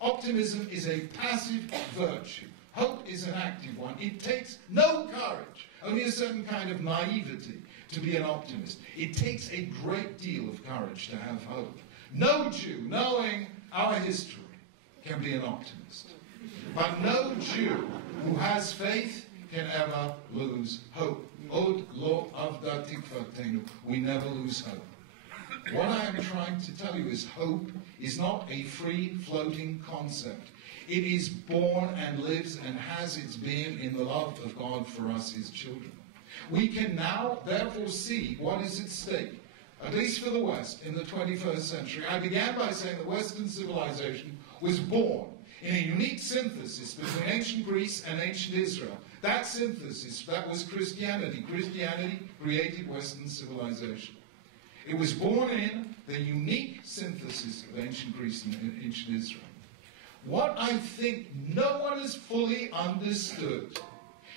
Optimism is a passive virtue. Hope is an active one. It takes no courage, only a certain kind of naivety to be an optimist. It takes a great deal of courage to have hope. No Jew, knowing our history, can be an optimist. But no Jew who has faith can ever lose hope. Od lo avda tikvatenu. We never lose hope. What I am trying to tell you is hope is not a free-floating concept. It is born and lives and has its being in the love of God for us, his children. We can now, therefore, see what is at stake, at least for the West, in the 21st century. I began by saying that Western civilization was born in a unique synthesis between ancient Greece and ancient Israel. That synthesis, that was Christianity. Christianity created Western civilization. It was born in the unique synthesis of ancient Greece and ancient Israel. What I think no one has fully understood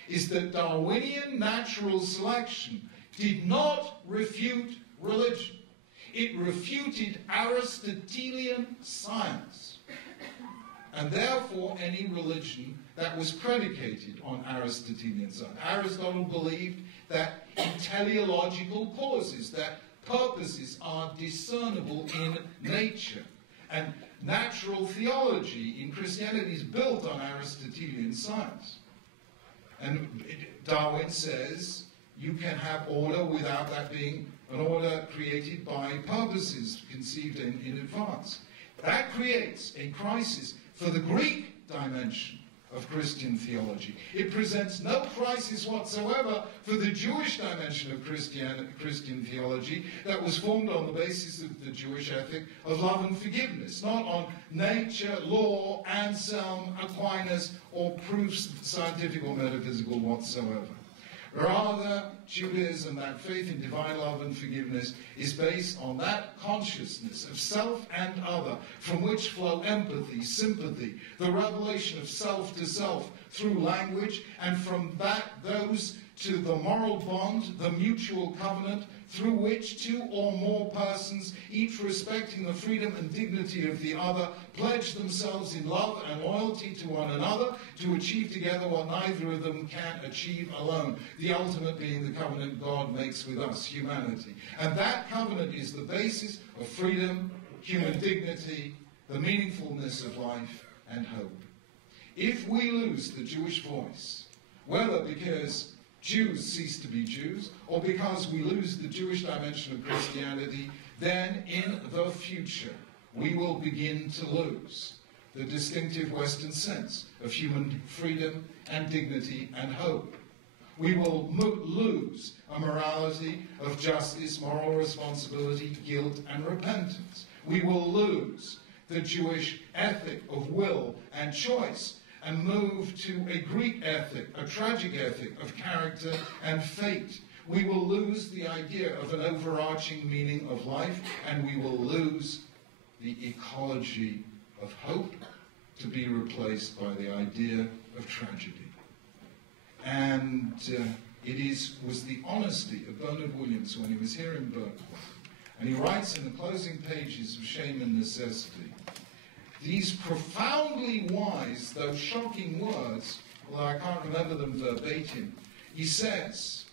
is that Darwinian natural selection did not refute religion. It refuted Aristotelian science. And therefore, any religion that was predicated on Aristotelian science. Aristotle believed that in teleological causes, that purposes are discernible in nature. And natural theology in Christianity is built on Aristotelian science. And Darwin says you can have order without that being an order created by purposes conceived in advance. That creates a crisis for the Greek dimension of Christian theology. It presents no crisis whatsoever for the Jewish dimension of Christian theology that was formed on the basis of the Jewish ethic of love and forgiveness, not on nature, law, Anselm, Aquinas, or proofs, scientific or metaphysical whatsoever. Rather, Judaism, that faith in divine love and forgiveness, is based on that consciousness of self and other, from which flow empathy, sympathy, the revelation of self to self through language, and from that those to the moral bond, the mutual covenant, through which two or more persons, each respecting the freedom and dignity of the other, pledge themselves in love and loyalty to one another to achieve together what neither of them can achieve alone, the ultimate being the covenant God makes with us, humanity. And that covenant is the basis of freedom, human dignity, the meaningfulness of life, and hope. If we lose the Jewish voice, whether because Jews cease to be Jews, or because we lose the Jewish dimension of Christianity, then in the future we will begin to lose the distinctive Western sense of human freedom and dignity and hope. We will lose a morality of justice, moral responsibility, guilt, and repentance. We will lose the Jewish ethic of will and choice, and move to a Greek ethic, a tragic ethic of character and fate. We will lose the idea of an overarching meaning of life, and we will lose the ecology of hope to be replaced by the idea of tragedy. And it was the honesty of Bernard Williams when he was here in Berkeley. And he writes in the closing pages of Shame and Necessity, these profoundly wise, though shocking words, although I can't remember them verbatim. He says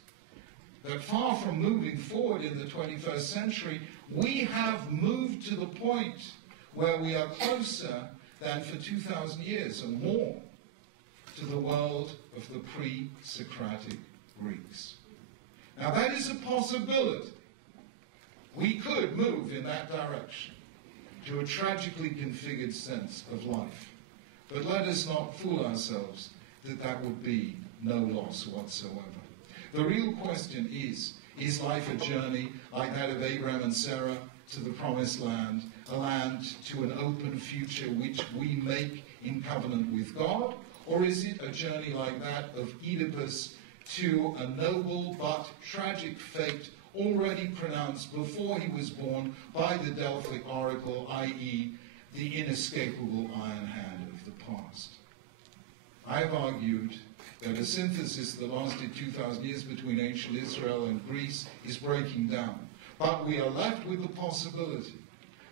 that far from moving forward in the 21st century, we have moved to the point where we are closer than for 2,000 years or more to the world of the pre-Socratic Greeks. Now that is a possibility. We could move in that direction, to a tragically configured sense of life. But let us not fool ourselves that that would be no loss whatsoever. The real question is life a journey like that of Abraham and Sarah to the promised land, a land to an open future which we make in covenant with God? Or is it a journey like that of Oedipus to a noble but tragic fate already pronounced before he was born by the Delphic oracle, i.e. the inescapable iron hand of the past? I have argued that a synthesis that lasted 2,000 years between ancient Israel and Greece is breaking down. But we are left with the possibility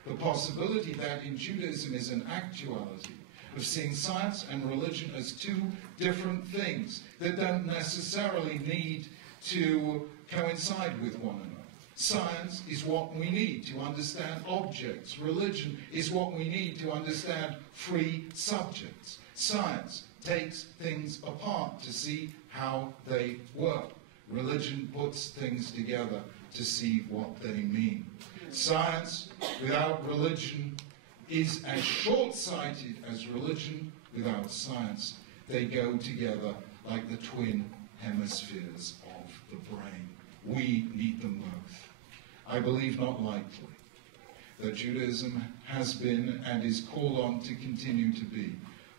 that in Judaism is an actuality of seeing science and religion as two different things that don't necessarily need to coincide with one another. Science is what we need to understand objects. Religion is what we need to understand free subjects. Science takes things apart to see how they work. Religion puts things together to see what they mean. Science without religion is as short-sighted as religion without science. They go together like the twin hemispheres of the brain. We need them both. I believe not likely that Judaism has been and is called on to continue to be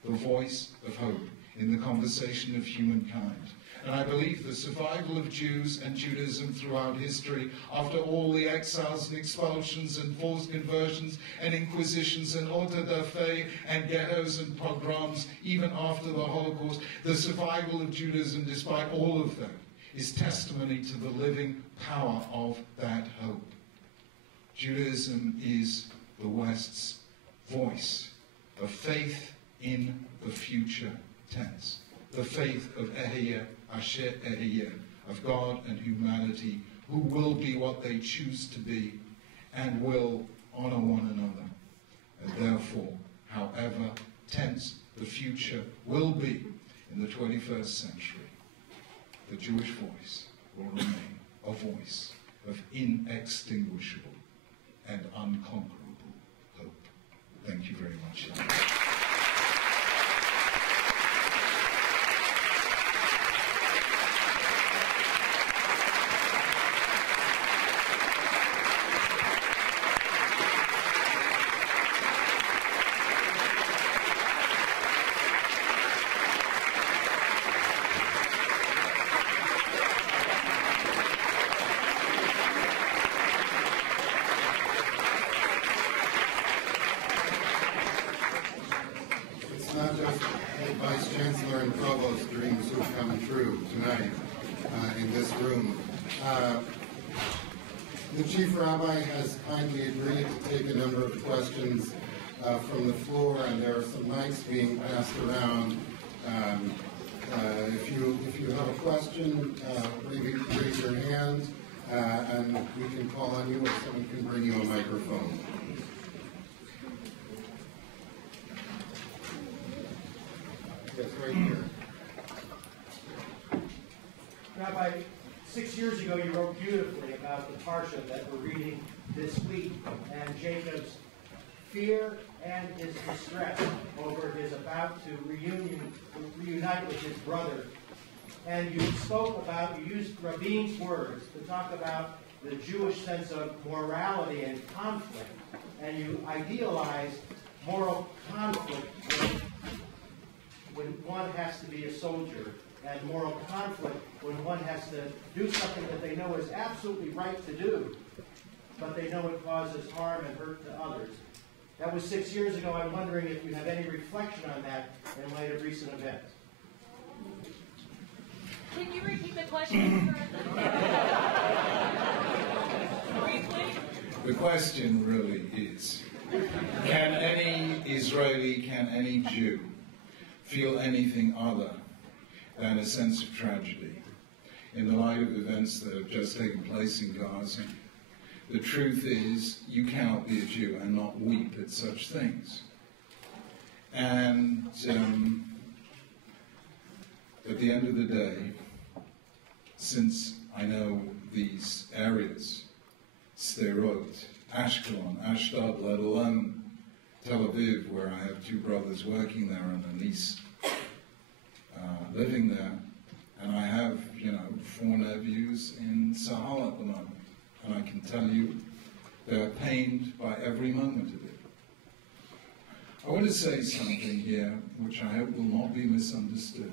the voice of hope in the conversation of humankind. And I believe the survival of Jews and Judaism throughout history, after all the exiles and expulsions and forced conversions and inquisitions and auto da fe and ghettos and pogroms, even after the Holocaust, the survival of Judaism, despite all of that, is testimony to the living power of that hope. Judaism is the West's voice of faith in the future tense, the faith of Ehyeh, Asher Ehyeh, of God and humanity, who will be what they choose to be and will honor one another. And therefore, however tense the future will be in the 21st century, the Jewish voice will remain a voice of inextinguishable and unconquerable hope. Thank you very much. come true tonight in this room. The Chief Rabbi has kindly agreed to take a number of questions from the floor, and there are some mics being passed around. If you have a question, raise your hand, and we can call on you, or someone can bring you a microphone. Yes, right here. Rabbi, 6 years ago you wrote beautifully about the parsha that we're reading this week, and Jacob's fear and his distress over his about to reunite with his brother. And you used Rabbi's words to talk about the Jewish sense of morality and conflict, and you idealized moral conflict when one has to be a soldier, and moral conflict when one has to do something that they know is absolutely right to do, but they know it causes harm and hurt to others. That was 6 years ago. I'm wondering if you have any reflection on that in light of recent events. Can you repeat the question? Briefly? The question really is, can any Israeli, can any Jew feel anything other than a sense of tragedy in the light of events that have just taken place in Gaza? The truth is, you cannot be a Jew and not weep at such things. And at the end of the day, since I know these areas, Sderot, Ashkelon, Ashdod, let alone Tel Aviv, where I have two brothers working there and a niece living there, and I have, 4 nephews in Sahel at the moment. And I can tell you, they're pained by every moment of it. I want to say something here, which I hope will not be misunderstood.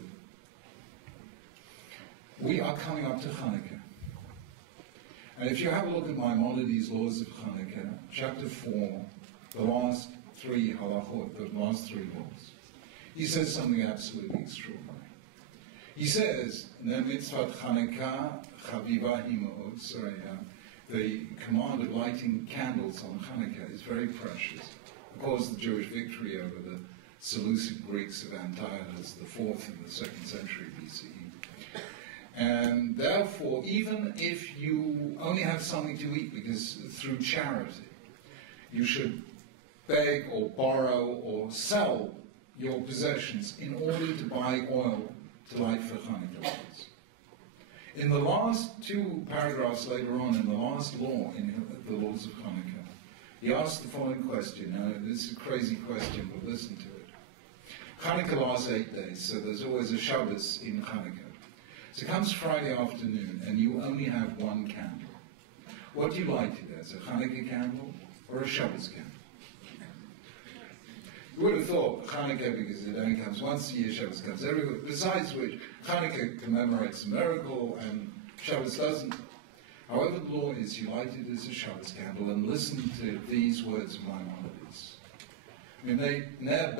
We are coming up to Hanukkah. And if you have a look at Maimonides' Laws of Hanukkah, chapter 4, the last 3 halachot, the last 3 laws, he says something absolutely extraordinary. He says, Ne mitzvat Hanukkah chaviva himod, the command of lighting candles on Hanukkah is very precious. Of course, the Jewish victory over the Seleucid Greeks of Antiochus, the 4th and the 2nd century BCE. And therefore, even if you only have something to eat, because through charity, you should beg or borrow or sell your possessions in order to buy oil to light for Hanukkah lights. In the last 2 paragraphs later on, in the last law, in the laws of Hanukkah, he asked the following question. Now, this is a crazy question, but listen to it. Hanukkah lasts 8 days, so there's always a Shabbos in Hanukkah. So it comes Friday afternoon, and you only have 1 candle. What do you light it as, a Hanukkah candle or a Shabbos candle? You would have thought Hanukkah, because it only comes once a year, Shabbos comes every week. Besides which, Hanukkah commemorates a miracle and Shabbos doesn't. However, the law is you light it as a Shabbos candle, and listen to these words of Maimonides. Ner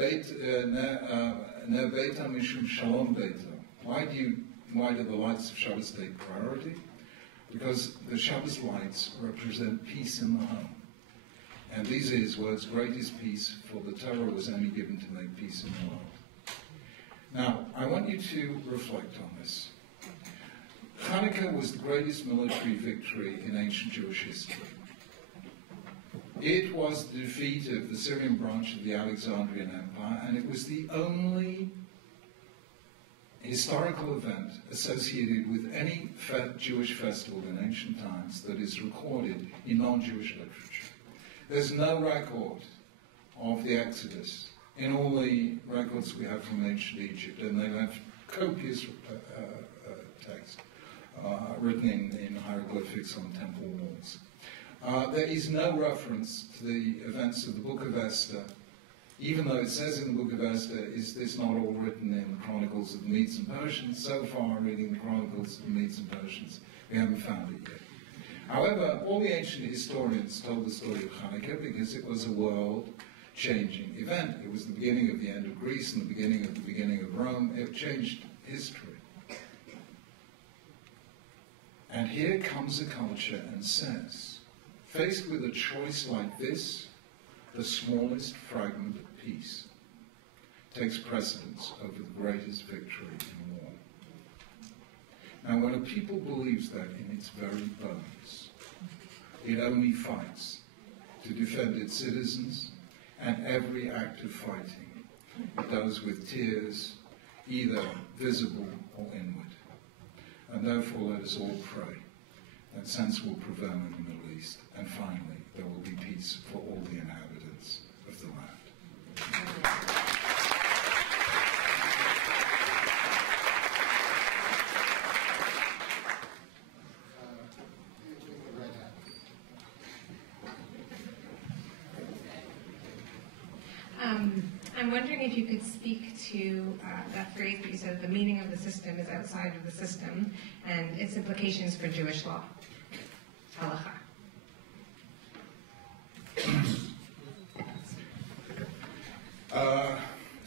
beita mishum shalom beita. Why do the lights of Shabbos take priority? Because the Shabbos lights represent peace in the home. And these are his words, great is peace, for the Torah was only given to make peace in the world. Now, I want you to reflect on this. Hanukkah was the greatest military victory in ancient Jewish history. It was the defeat of the Syrian branch of the Alexandrian Empire, and it was the only historical event associated with any Jewish festival in ancient times that is recorded in non-Jewish literature. There's no record of the Exodus in all the records we have from ancient Egypt, and they have copious text written in hieroglyphics on temple walls. There is no reference to the events of the Book of Esther, even though it says in the Book of Esther, is this not all written in the Chronicles of the Medes and Persians? So far, reading the Chronicles of the Medes and Persians, we haven't found it yet. However, all the ancient historians told the story of Hanukkah because it was a world-changing event. It was the beginning of the end of Greece and the beginning of Rome. It changed history. And here comes a culture and says, faced with a choice like this, the smallest fragment of peace takes precedence over the greatest victory in war. And when a people believes that in its very bones, it only fights to defend its citizens, and every act of fighting it does with tears, either visible or inward. And therefore let us all pray that sense will prevail in the Middle East, and finally there will be peace for all the inhabitants of the land. I'm wondering if you could speak to that phrase that you said, the meaning of the system is outside of the system, and its implications for Jewish law. Halacha.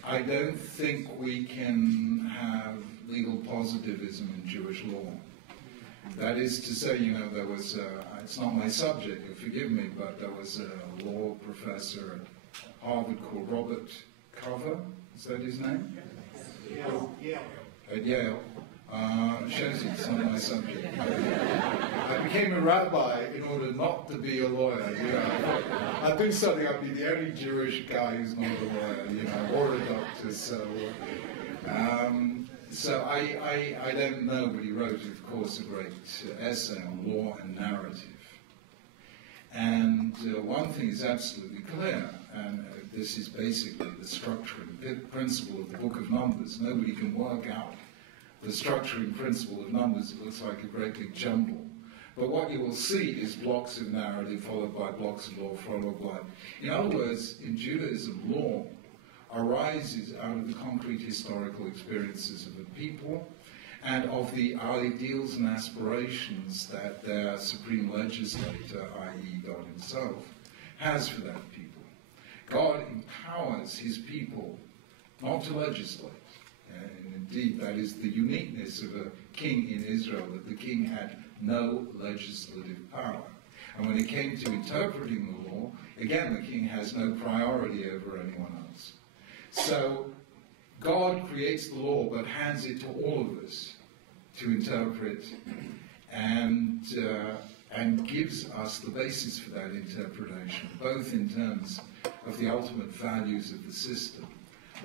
I don't think we can have legal positivism in Jewish law. That is to say, there was, it's not my subject, forgive me, but there was a law professor at Harvard called Robert Carver, is that his name? Yale. At Yale. Shows it's not my subject. I became a rabbi in order not to be a lawyer. I'd do something, I'd be the only Jewish guy who's not a lawyer, or a doctor. So I don't know, but he wrote, of course, a great essay on law and narrative. And one thing is absolutely clear, and this is basically the structuring principle of the Book of Numbers. Nobody can work out the structuring principle of Numbers. It looks like a great big jumble. But what you will see is blocks of narrative followed by blocks of law followed by... In other words, in Judaism, law arises out of the concrete historical experiences of the people and of the ideals and aspirations that their supreme legislator, i.e. God himself, has for that people. God empowers his people not to legislate. And indeed, that is the uniqueness of a king in Israel, that the king had no legislative power. And when it came to interpreting the law, again, the king has no priority over anyone else. So God creates the law, but hands it to all of us to interpret, and gives us the basis for that interpretation, both in terms of the ultimate values of the system,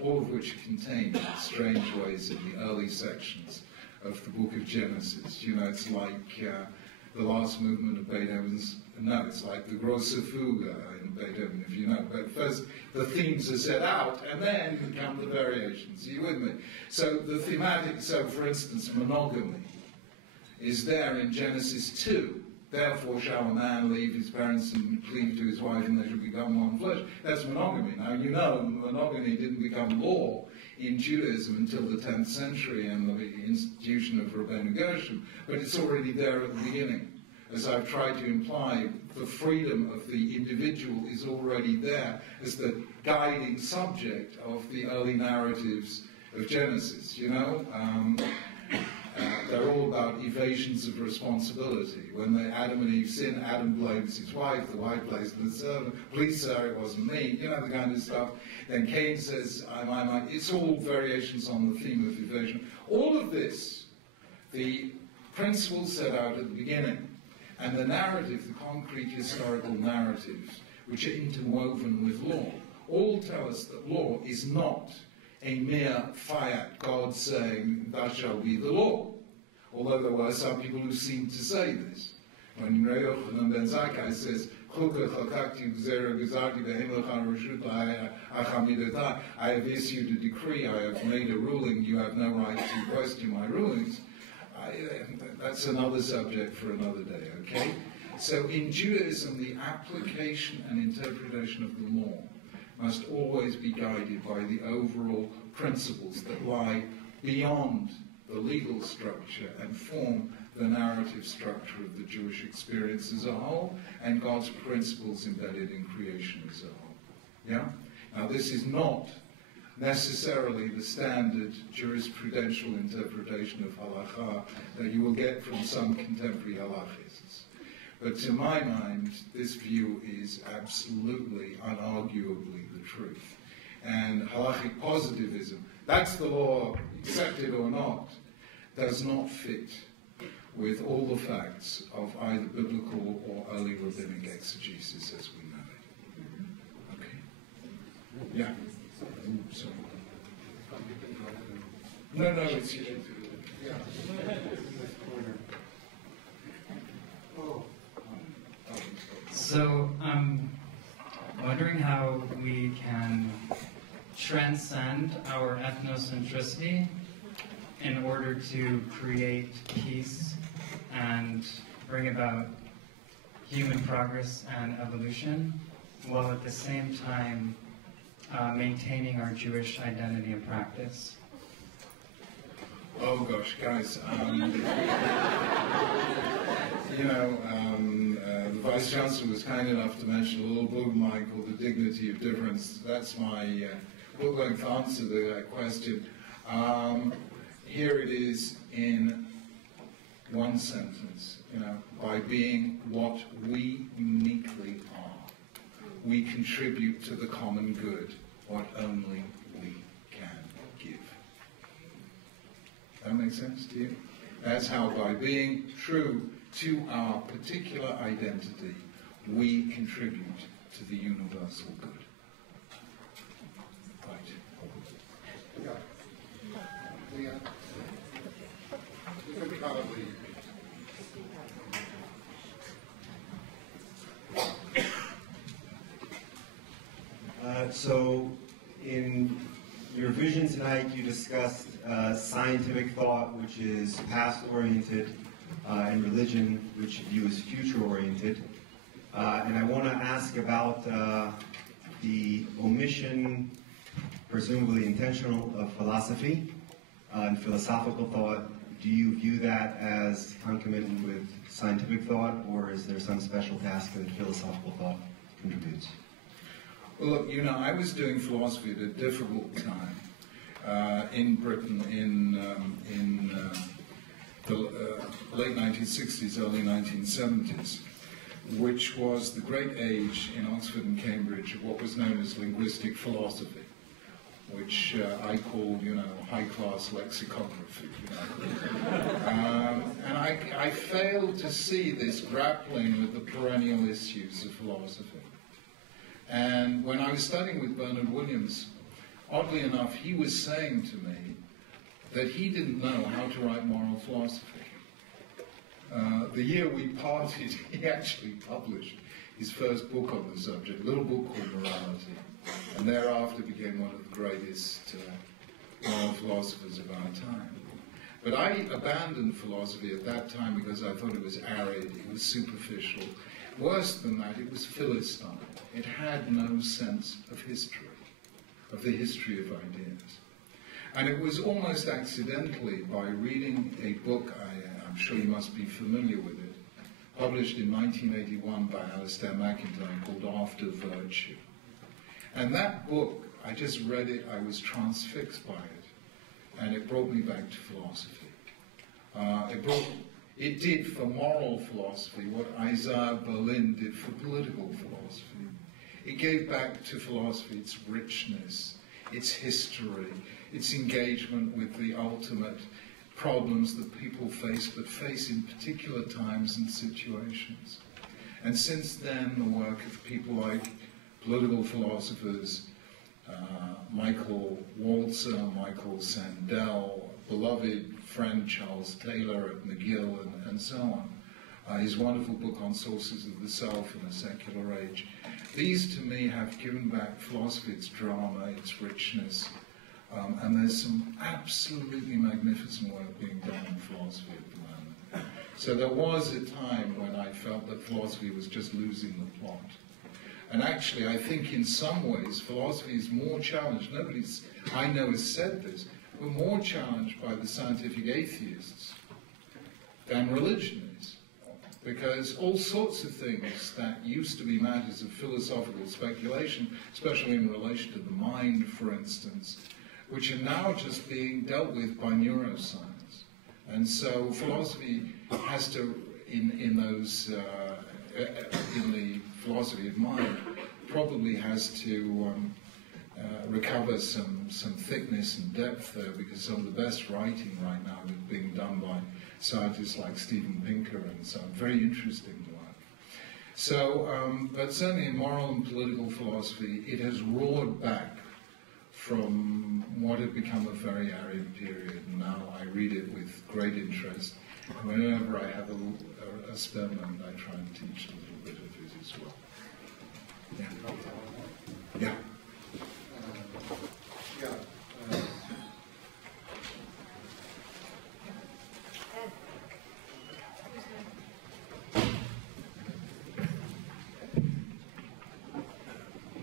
all of which are contained in strange ways in the early sections of the book of Genesis. It's like the last movement of Beethoven's, no, it's like the Grosse Fuge in Beethoven, if you know. But first, the themes are set out, and then come the variations. Are you with me? So the thematic, for instance, monogamy is there in Genesis 2. Therefore shall a man leave his parents and cleave to his wife, and they shall become one flesh. That's monogamy. Now, monogamy didn't become law in Judaism until the 10th century and the institution of Rabbi Gershom, but it's already there at the beginning. As I've tried to imply, the freedom of the individual is already there as the guiding subject of the early narratives of Genesis, they're all about evasions of responsibility. When Adam and Eve sin, Adam blames his wife, the wife blames the servant. Please, sir, it wasn't me. The kind of stuff. Then Cain says, it's all variations on the theme of evasion. All of this, the principles set out at the beginning, and the narrative, the concrete historical narratives, which are interwoven with law, all tell us that law is not a mere fiat, God saying, thou shalt be the law. Although there were some people who seemed to say this. When Rabbi Yochanan ben Zakkai says, I have issued a decree, I have made a ruling, you have no right to question my rulings. That's another subject for another day, okay? So in Judaism, the application and interpretation of the law must always be guided by the overall principles that lie beyond the legal structure and form the narrative structure of the Jewish experience as a whole, and God's principles embedded in creation as a whole. Yeah? Now, this is not necessarily the standard jurisprudential interpretation of halakha that you will get from some contemporary halachists. But to my mind, this view is absolutely, unarguably the truth. And halachic positivism, that's the law, accept it or not, does not fit with all the facts of either biblical or early rabbinic exegesis as we know it. Okay. Yeah. Sorry. No, it's you. Yeah. So I'm wondering how we can transcend our ethnocentricity in order to create peace and bring about human progress and evolution, while at the same time maintaining our Jewish identity and practice. Oh gosh, guys, the Vice Chancellor was kind enough to mention a little book of mine called The Dignity of Difference. That's my book-length answer to that question. Here it is in one sentence, by being what we uniquely are, we contribute to the common good, what only we can give. That makes sense to you? That's how, by being true to our particular identity, we contribute to the universal good. Right. Yeah. Yeah. You can probably... So, in your vision tonight, you discussed scientific thought, which is past-oriented, and religion, which you as future-oriented. And I want to ask about the omission, presumably intentional, of philosophy and philosophical thought. Do you view that as concomitant with scientific thought, or is there some special task that philosophical thought contributes? Well, look, I was doing philosophy at a difficult time in Britain in the late 1960s, early 1970s, which was the great age in Oxford and Cambridge of what was known as linguistic philosophy, which I call, high-class lexicography. And I failed to see this grappling with the perennial issues of philosophy. And when I was studying with Bernard Williams, oddly enough, he was saying to me that he didn't know how to write moral philosophy. The year we parted, he actually published his first book on the subject, a little book called Morality, and thereafter became one of the greatest moral philosophers of our time. But I abandoned philosophy at that time because I thought it was arid, it was superficial. Worse than that, it was philistine. It had no sense of history, of the history of ideas. And it was almost accidentally by reading a book, I'm sure you must be familiar with it, published in 1981 by Alistair MacIntyre, called After Virtue. And that book, I just read it, I was transfixed by it, and it brought me back to philosophy. It did for moral philosophy what Isaiah Berlin did for political philosophy. It gave back to philosophy its richness, its history, its engagement with the ultimate problems that people face, but face in particular times and situations. And since then, the work of people like political philosophers, Michael Walzer, Michael Sandel, beloved friend Charles Taylor at McGill, and so on. His wonderful book on sources of the self in a secular age. These, to me, have given back philosophy its drama, its richness, and there's some absolutely magnificent work being done in philosophy at the moment. So there was a time when I felt that philosophy was just losing the plot. And actually, I think in some ways, philosophy is more challenged. Nobody I know has said this. We're more challenged by the scientific atheists than religion is. Because all sorts of things that used to be matters of philosophical speculation, especially in relation to the mind, for instance, which are now just being dealt with by neuroscience. And so philosophy has to, in the philosophy of mind, probably has to recover some thickness and depth there, because some of the best writing right now is being done by scientists like Steven Pinker and some very interesting work. So, but certainly in moral and political philosophy, it has roared back from what had become a very arid period, and now I read it with great interest. And whenever I have a spare moment, I try and teach a little bit of it as well. Yeah. Yeah.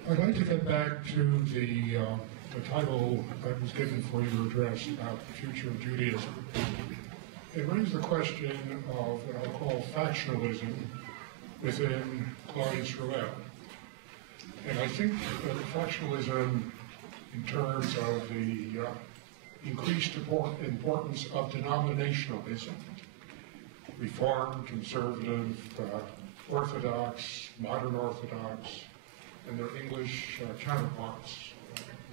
I'd like to get back to the title that was given for your address about the future of Judaism. It raised the question of what I'll call factionalism within Klal Yisrael. And I think that factionalism, in terms of the increased importance of denominationalism, Reform, Conservative, Orthodox, Modern Orthodox, and their English counterparts,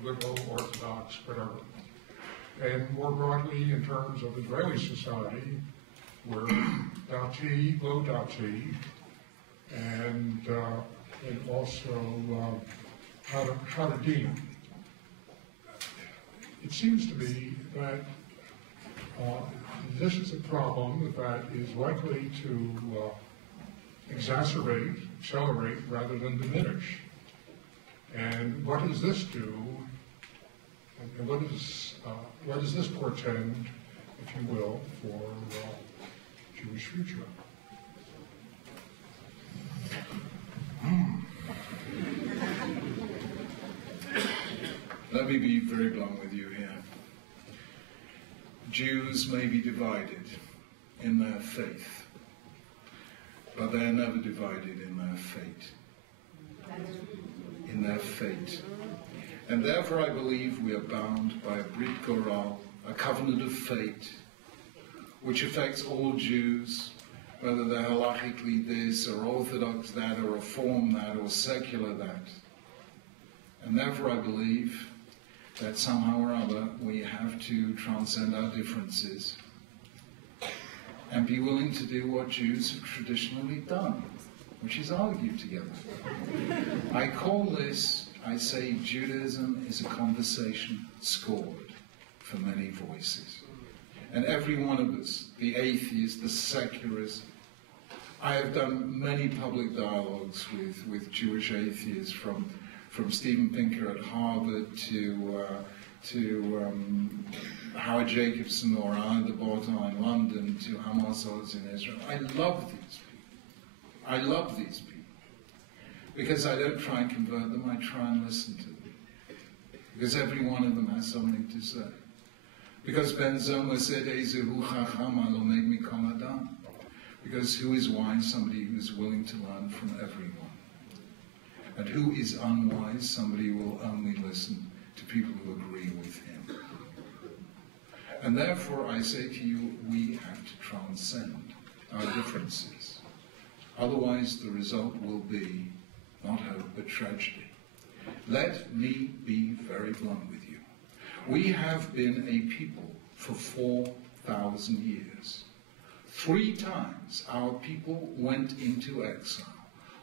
Liberal, Orthodox, whatever. And more broadly, in terms of Israeli society, we're Dati, low Dati, and also Haredim. It seems to me that this is a problem that is likely to exacerbate, accelerate, rather than diminish. And what does this do? And what does this portend, if you will, for Jewish future? Let me be very blunt with you here. Jews may be divided in their faith, but they are never divided in their fate. In their fate. And therefore I believe we are bound by a Brit Goral, a covenant of fate, which affects all Jews, whether they're halachically this, or Orthodox that, or Reform that, or secular that. And therefore I believe that somehow or other we have to transcend our differences and be willing to do what Jews have traditionally done, which is argue together. I call this, I say Judaism is a conversation scored for many voices. And every one of us, the atheist, the secularist, I have done many public dialogues with Jewish atheists, from Steven Pinker at Harvard to Howard Jacobson or Alain de Botton in London to Amos Oz in Israel. I love these people. I love these people. Because I don't try and convert them, I try and listen to them. Because every one of them has something to say. Because Ben Zoma said, Ezehu Chacham lo make me kol adam. Because who is wise? Somebody who is willing to learn from everyone. And who is unwise? Somebody who will only listen to people who agree with him. And therefore I say to you, we have to transcend our differences. Otherwise the result will be not hope, but tragedy. Let me be very blunt with you. We have been a people for 4,000 years. 3 times our people went into exile.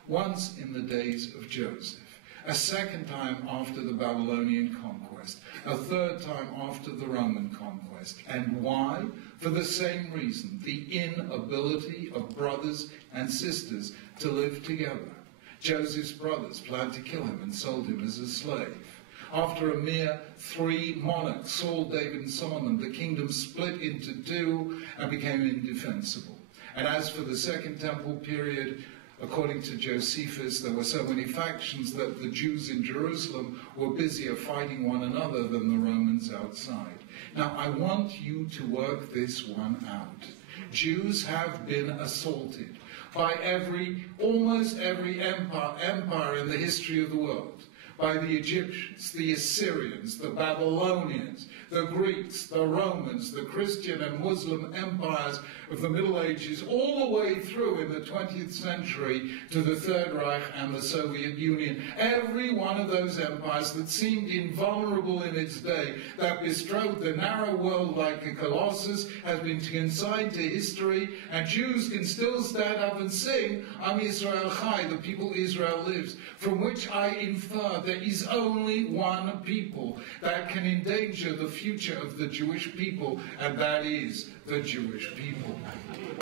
Once in the days of Joseph, a second time after the Babylonian conquest, a third time after the Roman conquest. And why? For the same reason, the inability of brothers and sisters to live together. Joseph's brothers planned to kill him and sold him as a slave. After a mere 3 monarchs, Saul, David, and Solomon, the kingdom split into 2 and became indefensible. And as for the Second Temple period, according to Josephus, there were so many factions that the Jews in Jerusalem were busier fighting one another than the Romans outside. Now, I want you to work this one out. Jews have been assaulted by almost every empire in the history of the world, by the Egyptians, the Assyrians, the Babylonians, the Greeks, the Romans, the Christian and Muslim empires of the Middle Ages, all the way through in the 20th century to the Third Reich and the Soviet Union. Every one of those empires that seemed invulnerable in its day, that bestrode the narrow world like a colossus, has been consigned to history, and Jews can still stand up and sing, Am Yisrael Chai, the people Israel lives, from which I infer there is only one people that can endanger the future of the Jewish people, and that is the Jewish people.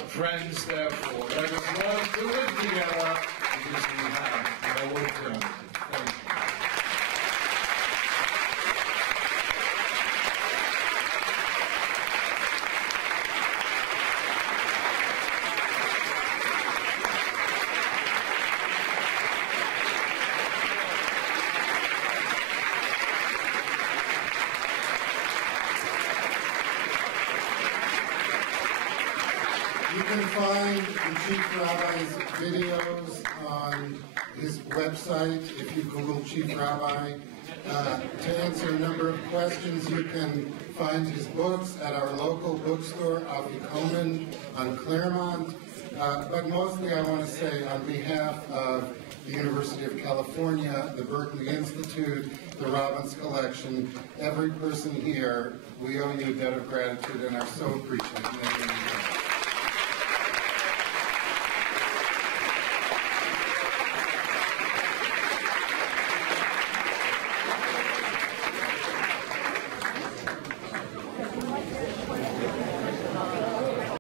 Friends, therefore, let us learn to live together because we have no alternative. Thank you. You can find the Chief Rabbi's videos on his website if you Google Chief Rabbi. To answer a number of questions, you can find his books at our local bookstore, Afikomen on Claremont. But mostly I want to say on behalf of the University of California, the Berkeley Institute, the Robbins Collection, every person here, we owe you a debt of gratitude and are so appreciative.